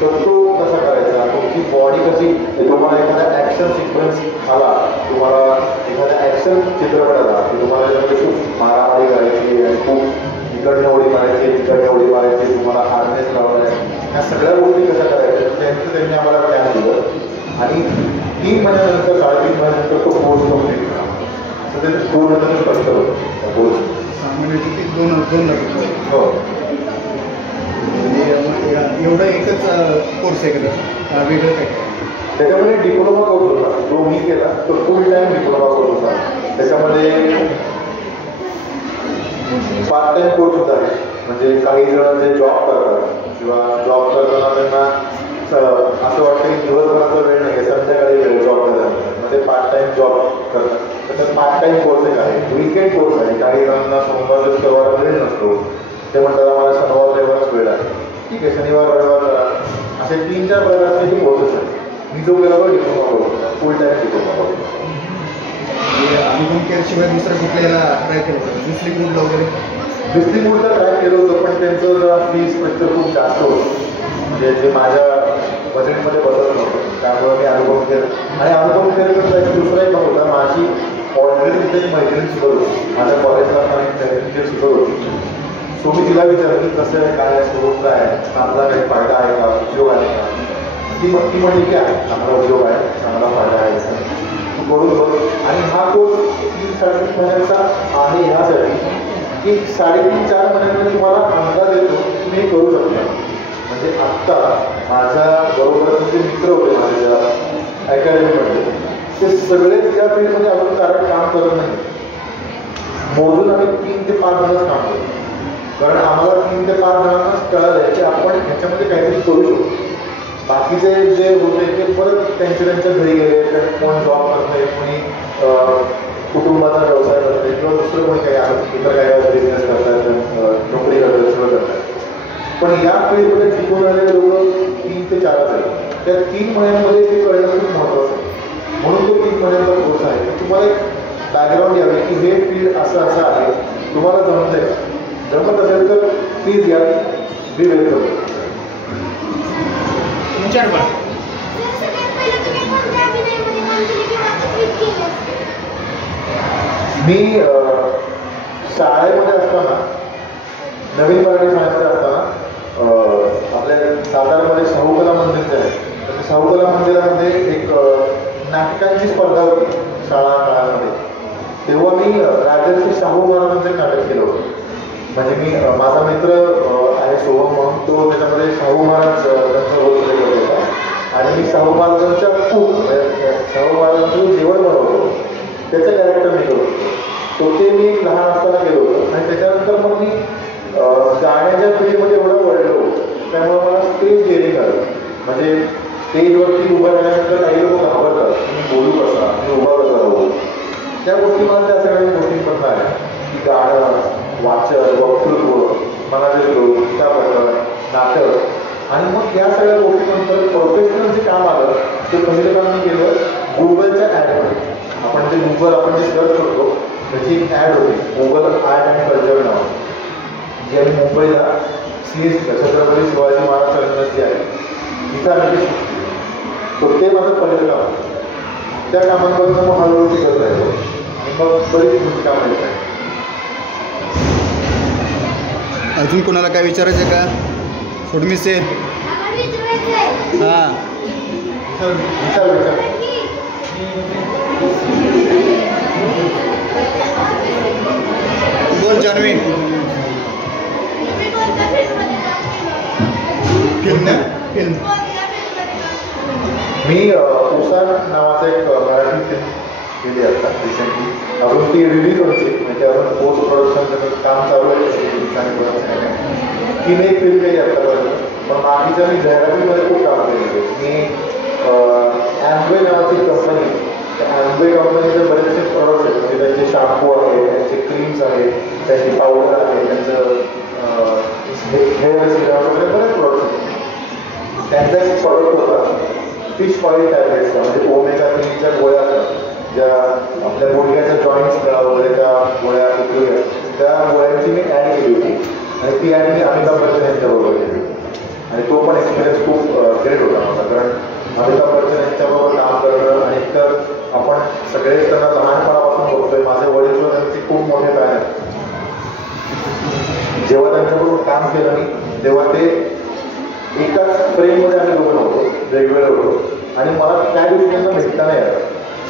तर तो कसा करायचा, तुमची बॉडी कशी, तुम्हाला एखादा ॲक्शन सिक्वेन्स आला, तुम्हाला एखाद्या ॲक्शन चित्रपट आला की तुम्हाला त्यामध्ये खूप मारामारी करायची आणि खूप इकडनं उडी मारायची तिकडनं उडी मारायची, तुम्हाला हार्नेस लावला आहे, ह्या सगळ्या गोष्टी कशा करायच्या त्यांचं त्यांनी आम्हाला ज्ञान दिलं. आणि 3 महिन्यानंतर 3.5 महिन्यानंतर तो कोर्स कम्प्लीट करा. असं ते पूर्ण कष्ट होतं कोर्स. दोन हो. एवढा एकच कोर्स आहे का वेगळं काय? त्याच्यामध्ये डिप्लोमा कोर्स होता जो मी केला, तो फुल टाईम डिप्लोमा कोर्स होता. त्याच्यामध्ये पार्ट टाईम कोर्स सुद्धा आहे. म्हणजे काही जण जे जॉब करतात किंवा जॉब करताना त्यांना असं वाटतं की दिवसभराचा वेळ नाही, संध्याकाळी वेळ जॉब करतात, मग ते पार्ट टाईम जॉब करतात. त्याच्यात पार्ट टाईम कोर्स एक आहे, वीकेंड कोर्स आहे. काही जणांना सोमवार शुक्रवार वेळ नसतो, ते म्हणतात आम्हाला शनिवार रविवारच वेळ आहे. ठीक आहे, शनिवार रविवार करा. असे 3-4 प्रकारचे कोर्सेस आहेत. मी जो केला तो डिप्लोमा कोर्स, फुल टाईम डिप्लोमा कोर्स. अभिगम केअरशिवाय दुसरं कुठल्याला ट्राय केलं होतं? विस्लिंग वगैरे विस्लिंगला ट्राय केलं होतं, पण त्यांचं जरा फी स्ट्रक्चर खूप जास्त होतं. म्हणजे जे माझ्या बजेटमध्ये बसत नव्हतं, त्यामुळे मी अनुभव केलं. आणि अनुभव केल्यानंतर एक दुसरा एक होता, माझी ऑलरेडी तिथे एक मैत्रीण सुद्धा होती, माझ्या कॉलेजला असताना टीचर सुद्धा होती. सो मी तिला विचारलं की कसं आहे, काय आहे, स्वरूप काय आहे, चांगला काही फायदा आहे का, उपयोग आहे का. ती म्हणली की आहे, चांगला उपयोग आहे, चांगला फायदा आहे, तू करून बघ. आणि हा कोर्स 3-3.5 महिन्याचा आहे ह्यासाठी की 3.5-4 महिन्यामध्ये तुम्हाला अंदाज येतो तुम्ही हे करू शकता. म्हणजे आत्ता माझ्या बरोबरचे जे मित्र होते माझ्या अकॅडमीमध्ये, ते सगळेच या फील्डमध्ये अजून कारण काम करत नाही. मोजून आम्ही 3 ते 5 जणच काम करतो. कारण आम्हाला 3 ते 5 जणांनाच कळालं की आपण ह्याच्यामध्ये काहीतरी करू शकतो. बाकीचे जे होते ते परत त्यांच्या घरी गेले, कोण जॉब करतंय, कोणी कुटुंबाचा व्यवसाय करतंय किंवा दुसरं कोणी काही इतर काही बिझनेस करतात, नोकरी करतात, सगळं करतात. पण या फील्डमध्ये शिकून आलेले लोक 3 ते 4 आहेत. त्या 3 महिन्यांमध्ये ते कळणं खूप महत्त्वाचं आहे. म्हणून तो 3 महिन्यांचा कोर्स आहे. तुम्हाला एक बॅकग्राऊंड यावे की हे फील्ड असं आहे, तुम्हाला जमत आहे का, जमत असेल तर प्लीज या, बी वेलकम. मी शाळेमध्ये असताना, नवीन मराठी शाळेमध्ये असताना आपल्या साताऱ्यामध्ये शाहूकला मंदिर आहे. तर शाहूकला मंदिरामध्ये एक नाटकांची स्पर्धा होती शाळा काळामध्ये. तेव्हा मी राजर्षी शाहू महाराजांचं एक नाटक केलं होतं. म्हणजे मी माझा मित्र आहे सोहम म्हणून, तो त्याच्यामध्ये शाहू महाराज त्यांचा रोल प्ले करत होता आणि मी शाहू महाराजांच्या शाहू महाराजांचं जेवण बनवतो त्याचं कॅरेक्टर मी केलं होतं. तो ते मी लहान असताना केलं होतं. आणि त्याच्यानंतर मग मी गाण्याच्या फील्डमध्ये एवढं वळलो, त्यामुळे मला स्टेज डेअरिंग आलं. म्हणजे स्टेजवरती उभं राहिल्यानंतर काही लोक घाबरतात, मी बोलू कसा, मी उभा कसा राहू. त्या गोष्टी मला त्या सगळ्या गोष्टींपासून आहे की गाणं, वाचन, वक्तृत्व, मनाचे श्लोक, गीतापठण, नाटक. आणि मग या सगळ्या गोष्टीनंतर प्रोफेशनल जे काम आलं ते पहिलं काम मी केलं गुगलच्या ॲडमध्ये. आपण जे गुगल आपण जे सर्च करतो त्याची एक ॲड होती, गुगल आर्ट अँड कल्चर नाव, जी आम्ही मुंबईला CST छत्रपती शिवाजी महाराज टर्मिनस जे आहे तिथं आम्ही ते शिकतो. तर ते माझं पहिलं काम होतं. त्या कामांपासून मग हळूहळू शिकत राहिलो आणि मग बरीच गोष्टी कामं येत आहे. अजून कोणाला काय विचारायचं का? फुडमिसे हां विचार बोल जान्हवी. फिल्म मी तुषार नावाचं एक मराठी फिल्म केली आता रिसेंटली. अजून ती रिलीज होती म्हणजे अजून पोस्ट प्रोडक्शन त्याचं काम चालू आहे. ती मी एक फिल्म केली आतापर्यंत. पण बाकीच्या मी जाहिरातीमध्ये खूप काम केलेलं. मी ॲम्वे नावाची कंपनी, ॲम्वे कंपनीचे बरेचसे प्रोडक्ट्स आहेत. म्हणजे त्यांचे शॅम्पू आहे, त्यांचे क्रीम्स आहे, त्यांची पावडर आहे, त्यांचं हेअर सिरम वगैरे बरेच प्रोडक्ट्स आहेत. त्यांचा एक प्रोडक्ट होता फिश ऑइल टॅब्लेट्स, म्हणजे ओमेगा 3च्या गोळ्या ज्या आपल्या गुडघ्याच्या जॉईंट्सला वगैरे त्या गोळ्या उपयोगी आहेत. त्या गोळ्यांची मी ॲड केली होती आणि ती ॲड मी अमिताभ बच्चन यांच्याबरोबर केली आणि तो पण एक्सपिरियन्स खूप ग्रेट होता माझा. कारण अमिताभ बच्चन यांच्याबरोबर काम करणं आणि एकतर आपण सगळेच त्यांना लहानपणापासून बघतोय. माझे वडील सुद्धा त्यांचे खूप मोठे फॅन आहेत. जेव्हा त्यांच्याबरोबर काम केलं मी तेव्हा ते एकाच फ्रेममध्ये आम्ही दोघं होतो, वेगवेगळे होतो आणि मला त्या दिवशी त्यांना भेटता नाही आलं.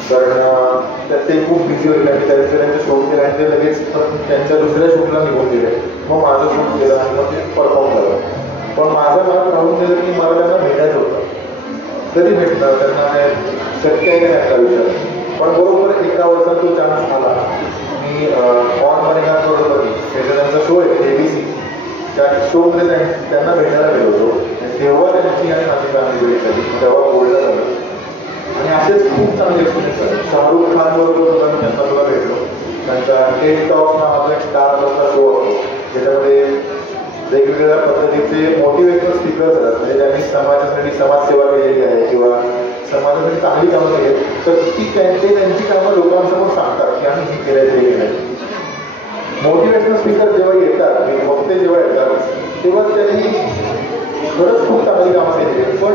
कारण ते खूप बिझी होते आणि त्यांचे शूट केले आणि ते लगेच त्यांच्या दुसऱ्या शूटला निघून गेले. मग माझं शूट केलं आणि मग ते परफॉर्म झालं. पण माझं मनात राहून गेलं की मला त्यांना भेटायचं होतं. कधी भेटणार त्यांना काय शक्य आहे का नाही असा विचार. पण बरोबर एका वर्षात तो चान्स आला. मी ऑन बनेगा करोडपती त्याचा त्यांचा शो आहे ABC, त्या शोमध्ये त्यांना भेटायला गेलो होतो. तेव्हा त्यांची आणि माझी फॅमिली भेट झाली. तेव्हा बोलणं झालं आणि असेच खूप चांगले एक्सपिरियन्स झाले. शाहरुख खान बरोबर सुद्धा मी त्यांना सुद्धा भेटलो. त्यांचा टेड टॉक नावाचा एक स्टार प्लसचा शो असतो ज्याच्यामध्ये वेगवेगळ्या पद्धतीचे मोटिवेशनल स्पीकर्स असतात. म्हणजे त्यांनी समाजासाठी समाजसेवा केलेली आहे किंवा समाजासाठी चांगली कामं केली तर ती त्यांची कामं लोकांसमोर सांगतात की आम्ही हे केलं ते केलं. मोटिवेशनल स्पीकर जेव्हा येतात, वक्ते जेव्हा येतात तेव्हा त्यांनी खरंच खूप चांगली कामं केली. पण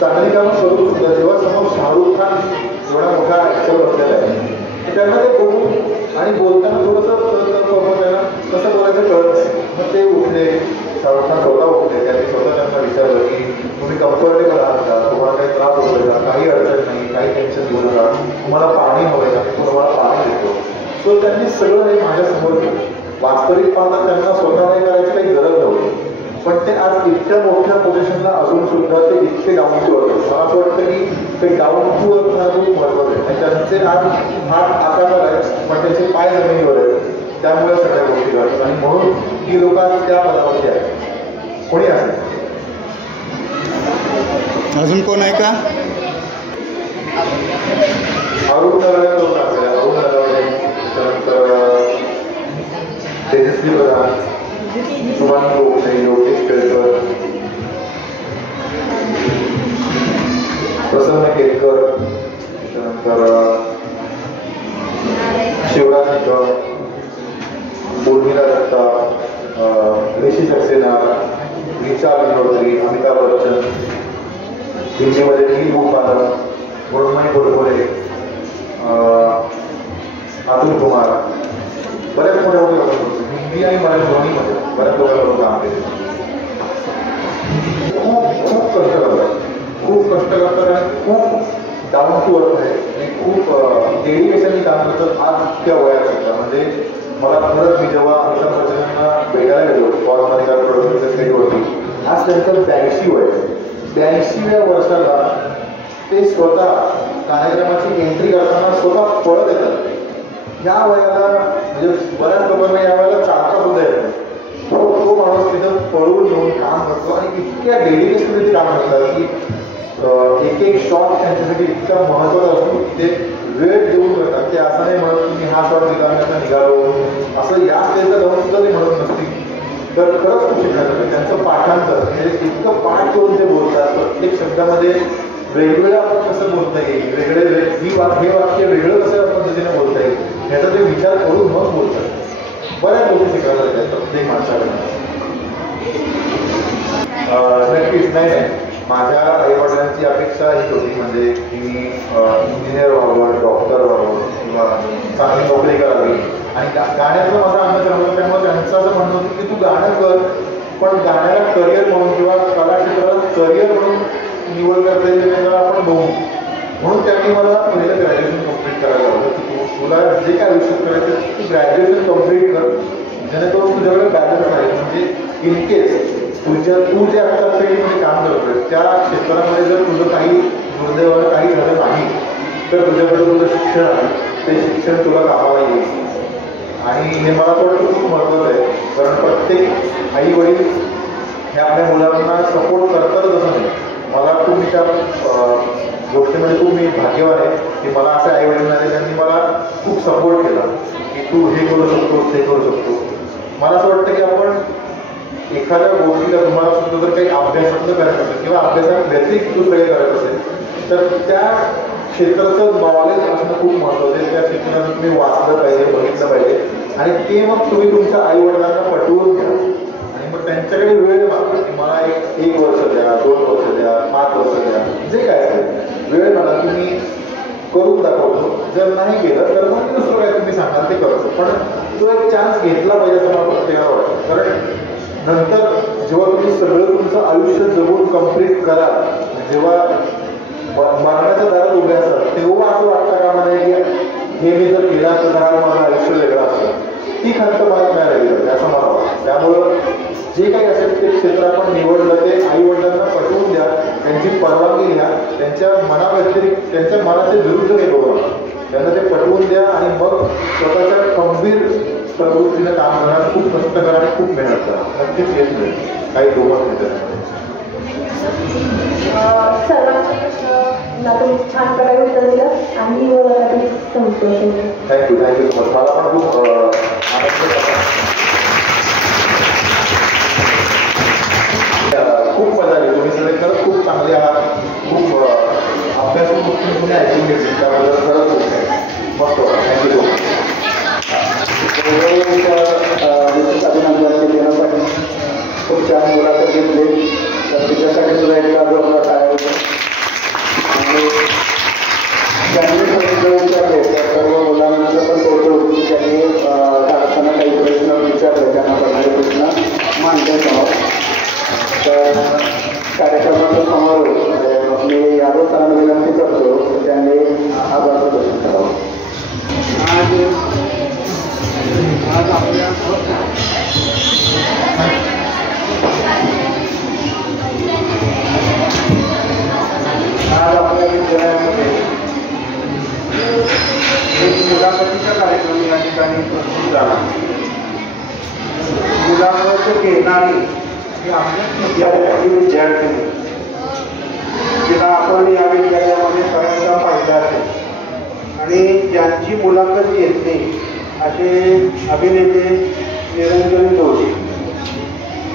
चांगली कामं करून सुद्धा जेव्हा समोर शाहरुख खान एवढा मोठा ॲक्टर बसलेला आहे त्यांना ते बघून आणि बोलताना थोडंसं त्यांना कसं बोलायचं कळत नाही. मग ते उठले, शाहरुख खान स्वतः उठले. त्यांनी स्वतः त्यांना विचारलं की तुम्ही कम्फर्टेबल आहात का, तुम्हाला काही त्रास होतोय का, काही अडचण नाही, काही टेन्शन घेऊ नका, तुम्हाला पाणी हवंय का, मी तुम्हाला पाणी देतो. सो त्यांनी सगळं हे माझ्यासमोर केलं. वास्तविक पाहता त्यांना स्वतः नाही करायची काही गरज नव्हती. पण ते आज इतक्या मोठ्या पोझिशनला अजून सुद्धा ते इतके डाऊन टू अर्थ. मला असं वाटतं की ते डाऊन टू अर्थ हा खूप महत्त्वाचं आहे. आणि त्यांचे आज हात आकाशात आहेत पण त्यांचे पाय जमिनीवर आहेत. त्यामुळे सगळ्या गोष्टी घडतात आणि म्हणून ही लोक आज त्या पदावरती आहेत. कोणी असेल अजून कोण आहे का? अरुण नरवणे करून टाकले. अरुण नरवणे, त्याच्यानंतर तेजस्वी प्रधान, सुभाष गोखले, योगेश केळकर, प्रसन्न केतकर, त्याच्यानंतर शिवराज निकम, उर्मिला दत्ता, ऋषी सक्सेना, रिचा अग्निहोत्री, अमिताभ बच्चन, हिंदीमध्ये नील गोपाल, मृण्मयी गोडबोले, अतुल कुमार, बऱ्याच मोठ्या मोठ्या लोकांना हिंदी आणि मराठी दोन्हीमध्ये बऱ्याच लोकांना काम केले. खूप कष्ट करतात, खूप कष्ट करतात आणि खूप डाऊन टू अर्थ आहे आणि खूप डेडिकेशननी काम करतात. आज इतक्या वयात सुद्धा म्हणजे मला खरंच मी जेव्हा अमिताभ बच्चनांना भेटायला गेलो फॉर्ममध्ये प्रोडक्शनच्या सेटवरती, आज त्यांचं 82 वय. 82व्या वर्षाला ते स्वतः कार्यक्रमाची एंट्री करताना स्वतः पळत येतात. या वयाला म्हणजे बऱ्याच लोकांना या वेळेला चालता सुद्धा येत नाही. तो माणूस तिथं पळून येऊन काम करतो आणि इतक्या डेडिकेशनने ते काम करतात की एक एक शॉट त्यांच्यासाठी इतका महत्त्वाचा असतो की ते वेळ देऊन करतात. ते असं नाही म्हणत की मी हा शॉट दिला मी आता निघालो असं या स्टेजला जाऊन सुद्धा ते म्हणत नसतील. तर खरंच खूप शिकण्याचं त्यांचं पाठांतर म्हणजे इतकं पाठ करून ते बोलतात. प्रत्येक शब्दामध्ये वेगवेगळं आपण कसं बोलता येईल, वेगळे हे वाक्य वेगळं कसं पद्धतीने बोलता येईल याचा ते विचार करून मग बोलतात. बऱ्याच गोष्टी शिकायला लागतात प्रत्येक माणसाकडनं. नक्कीच नाही. माझ्या आईवडिलांची अपेक्षा हीच होती, म्हणजे की मी इंजिनियर व्हावं, डॉक्टर व्हावं किंवा चांगली नोकरी करावी. आणि गाण्यातलं माझं अंगच नव्हतं, त्यामुळे त्यांचं असं म्हणणं होतं की तू गाणं कर, पण गाण्याला करिअर म्हणून किंवा कलाक्षेत्राला करिअर म्हणून निवड करता येईल त्याला आपण बघू. म्हणून त्यांनी मला पहिलं ग्रॅज्युएशन कम्प्लीट करायला लावलं की तुला जे काय आयुष्यात करायचं तू ग्रॅज्युएशन कम्प्लीट कर, जेणेकरून तुझ्याकडे बॅलन्स आहे. म्हणजे इनकेस तू जे आता फील्डमध्ये काम करतोय त्या क्षेत्रामध्ये जर तुझं काही दुर्दैवानं काही झालं नाही तर तुझ्याकडे तुझं शिक्षण आहे, ते शिक्षण तुला कामाला येईल. आणि हे मला वाटतं खूप महत्त्वाचं आहे, कारण प्रत्येक आई वडील हे आपल्या मुलांना सपोर्ट करतातच असं नाही. मला खूप त्या गोष्टीमध्ये खूप मी भाग्यवान आहे की मला असे आई वडील मिळाले त्यांनी मला खूप सपोर्ट केला की तू हे करू शकतो ते करू शकतो. मला असं वाटतं की आपण एखाद्या गोष्टीला तुम्हाला सुद्धा जर काही अभ्यासातलं करायचं असेल किंवा अभ्यासात व्यतिरिक्त दुसरं काही करायचं असेल तर त्या क्षेत्राचं नॉलेज असणं खूप महत्त्वाचं आहे. त्या क्षेत्रात तुम्ही वाचलं पाहिजे, बघितलं पाहिजे आणि ते मग तुम्ही तुमच्या आई वडिलांना पटवून घ्या आणि मग त्यांच्याकडे वेळ मागा की मला एक वर्ष द्या, 2 वर्ष द्या, 5 वर्ष द्या, जे काय असेल वेळ मागा, तुम्ही करून दाखवतो. जर नाही केलं तर मग दुसरं काय तुम्ही सांगाल ते करतो, पण तो एक चान्स घेतला पाहिजे असं मला प्रत्येकाला वाटतं. कारण नंतर जेव्हा तुम्ही सगळं तुमचं आयुष्य जगून कंप्लीट कराल, जेव्हा मरणाच्या दारात उभे असतात तेव्हा असं वाटतं का मला की हे मी जर केलं असतं तर माझं आयुष्य वेगळं असतं. ती खंत मला नाही राहिली असं मला वाटतं. त्यामुळं जे काही असेल ते क्षेत्र आपण निवडलं ते आई वडिलांना पटवून द्या, त्यांची परवानगी घ्या, त्यांच्या मनाव्यतिरिक्त त्यांच्या मनाच्या विरुद्ध काही करू नका, त्यांना ते पटवून द्या आणि मग स्वतःच्या खंबीर प्रवृत्तीनं काम करा, खूप कष्ट करा आणि खूप मेहनत करा. नक्कीच येत नाही काही दोघं मिळतात. सर्वांचे प्रश्न तुम्ही छान प्रकारे उत्तर दिलं आणि मला संतोष. Thank you so much. मला पण खूप आनंद खूप मजा आली. तुम्ही सगळे खरंच खूप चांगले आहात, खूप अभ्यास गोष्टी तुम्ही ऐकून घेतली त्याबद्दल खरंच खूप मस्त. Thank you so much. अभिनंदन देण्यासाठी खूप छान मुलाखत घेतली, तर तिच्यासाठी सुद्धा एक आपला काय होतं आणि त्यांनी विचारले त्या सर्व मुलांचं पण कौतुक की त्यांनी काढताना काही प्रश्न विचारले, त्यांना पडणारे प्रश्न मांडले समोर. तर कार्यक्रमाचा समारोप मी यादव सरांना विनंती करतो की त्यांनी आभार प्रदर्शन करावं. आज आपल्या विद्यालयामध्ये एक मुलाखतीचा कार्यक्रम या ठिकाणी प्रस्तुत झाला. मुलाखत घेणारी ही आपल्या विद्यालयाची विद्यार्थी, तिला आपण या विद्यालयामध्ये बऱ्याचदा पाहिलं असेल आणि ज्यांची मुलाखत घेतली असे अभिनेते निरंजन जोशी.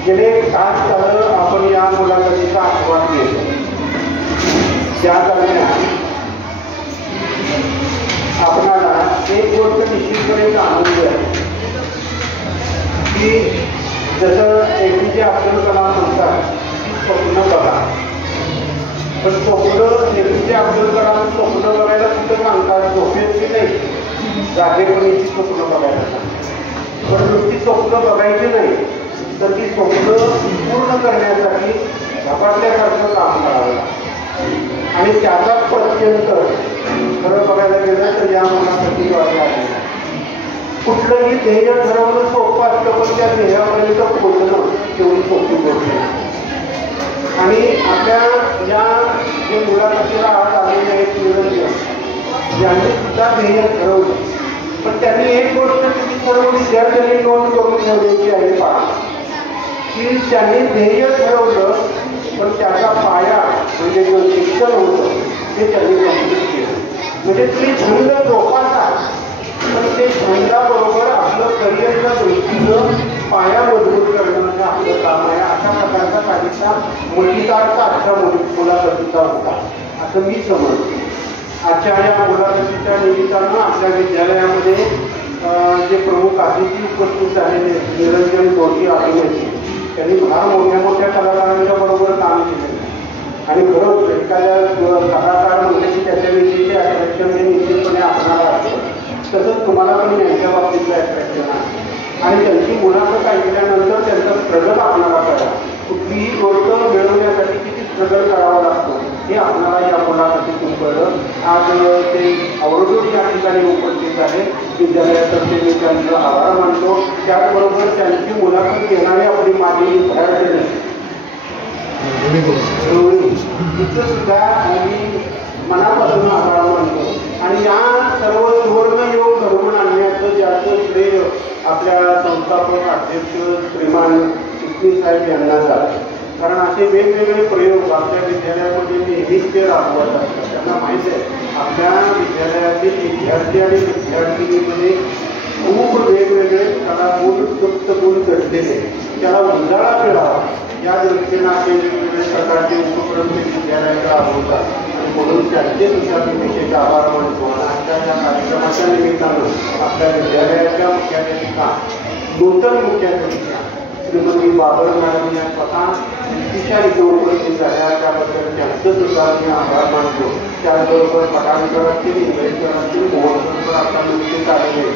गेले 8 झालं आपण या मुलाखतीचा आस्वाद घेतो. त्या दरम्यान आपणाला एक गोष्ट निश्चितपणे जाणून घ्या की जसं APJ अब्दुल कलाम म्हणतात की स्वप्न बघा, पण स्वप्न APJ अब्दुल कलाम स्वप्न बघायला कुठं सांगतात, झोपेची नाही, जागेपणीची स्वप्न बघायला. पण नुसती स्वप्न बघायची नाही तर ती स्वप्न पूर्ण करण्यासाठी झपाटल्यासारखं काम करावं लागतं. आणि त्याचाच पर्यंत खरं बघायला गेलं तर या मुलासाठी कुठलंही ध्येय ठरवणं सोपं असतं, पण त्या ध्येयापर्यंत पोहोचणं तेवढी सोपी गोष्ट आहे. आणि आपल्या या जे मुलाखतीला आज आलेले आहेत निरंजन यांनी सुद्धा ध्येय ठरवलं, पण त्यांनी एक गोष्ट तुम्ही सर्व विद्यार्थ्यांनी नोंद करून ठेवण्याची आहे पहा की त्यांनी ध्येय ठरवलं पण त्याचा पाया म्हणजे जो शिक्षण होतं ते त्यांनी कंप्लीट केलं. म्हणजे तुम्ही छंद जोपासा, पण ते छंदाबरोबर आपलं करिअरच्या दृष्टीनं पाया मजबूत करणं हे आपलं काम आहे. अशा प्रकारचा काहीसा मुलीचा आजच्या मुलाखतीचा होता असं मी समजतो. आजच्या या मुलाखतीच्या निमित्तानं आपल्या विद्यालयामध्ये जे प्रमुख अतिथी उपस्थित झालेले निरंजन जोशी अभिनेते त्यांनी फार मोठ्या मोठ्या कलाकारांच्या बरोबर काम केलेलं आहे आणि खरंच एखाद्या कलाकार म्हणजे की त्याच्याविषयीचे अट्रॅक्शन हे निश्चितपणे आपणाला असतं. तसंच तुम्हाला पण यांच्या बाबतीतलं अट्रॅक्शन आहे आणि त्यांची मुलाखत ऐकल्यानंतर त्यांचा स्ट्रगल आपल्याला कळला. कुठलीही गोष्ट मिळवण्यासाठी किती स्ट्रगल करावा लागतो हे आपल्याला या मुलाखतीतून कळलं. आज ते आवर्जून या ठिकाणी उपस्थित आहे. विद्यालयातर्फे मी त्यांचा आभार मानतो. त्याचबरोबर त्यांची मुलाखत घेणारी आपली माझी विद्यार्थी तिचं सुद्धा मी मनापासून आभार मानतो आणि या सर्व सुवर्ण योग घडवून आणण्याचं ज्याचं श्रेय आपल्या संस्थापक अध्यक्ष श्रीमान चिटणीस साहेब यांना जाते. कारण असे वेगवेगळे प्रयोग आपल्या विद्यालयामध्ये नेहमीच ते राबवत असतात. त्यांना माहीत आहे आपल्या विद्यालयातील विद्यार्थी आणि विद्यार्थिनीमध्ये खूप वेगवेगळे कलागुण गुप्त गुण घडलेले त्याला उजाळा मिळावा या दृष्टीनं असे वेगवेगळे प्रकारचे उपक्रम ते विद्यालयात राबवतात आणि म्हणून त्यांचे सुद्धा मी विशेष आभार मानतो. आणि आजच्या या कार्यक्रमाच्या निमित्तानं आपल्या विद्यालयाच्या मुख्याध्यापिका नूतन मुख्याध्यापिका श्रीमती बाबर मॅडम या स्वतः अतिशय इथे उपस्थित झाल्या त्याबद्दल त्यांचं सुद्धा मी आभार मानतो. त्याचबरोबर पटाणकरांतील इंग्रजकरांतील महोत्सव आता नुकतेच आलेले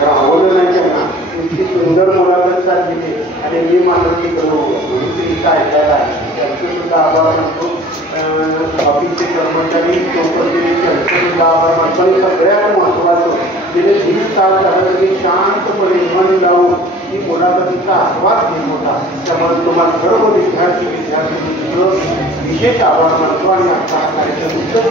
राहवलं नाही त्यांना इतकी सुंदर मुलाखत झालेली आणि मी मात्र तिकडं म्हणून ते इथं ऐकायला आहे त्यांचं सुद्धा आभार मानतो. ऑफिसचे कर्मचारी चौकशीने त्यांचं सुद्धा आभार मानतो. आणि सगळ्यात महत्त्वाचं गेले 20 तास झालं की शांतपणे मन लावून ही मुलाखतीचा आस्वाद घेत होता. त्यामुळे तुम्हाला सर्व विद्यार्थी विशेष आभार मानतो आणि आजचा हा कार्यक्रम उत्तम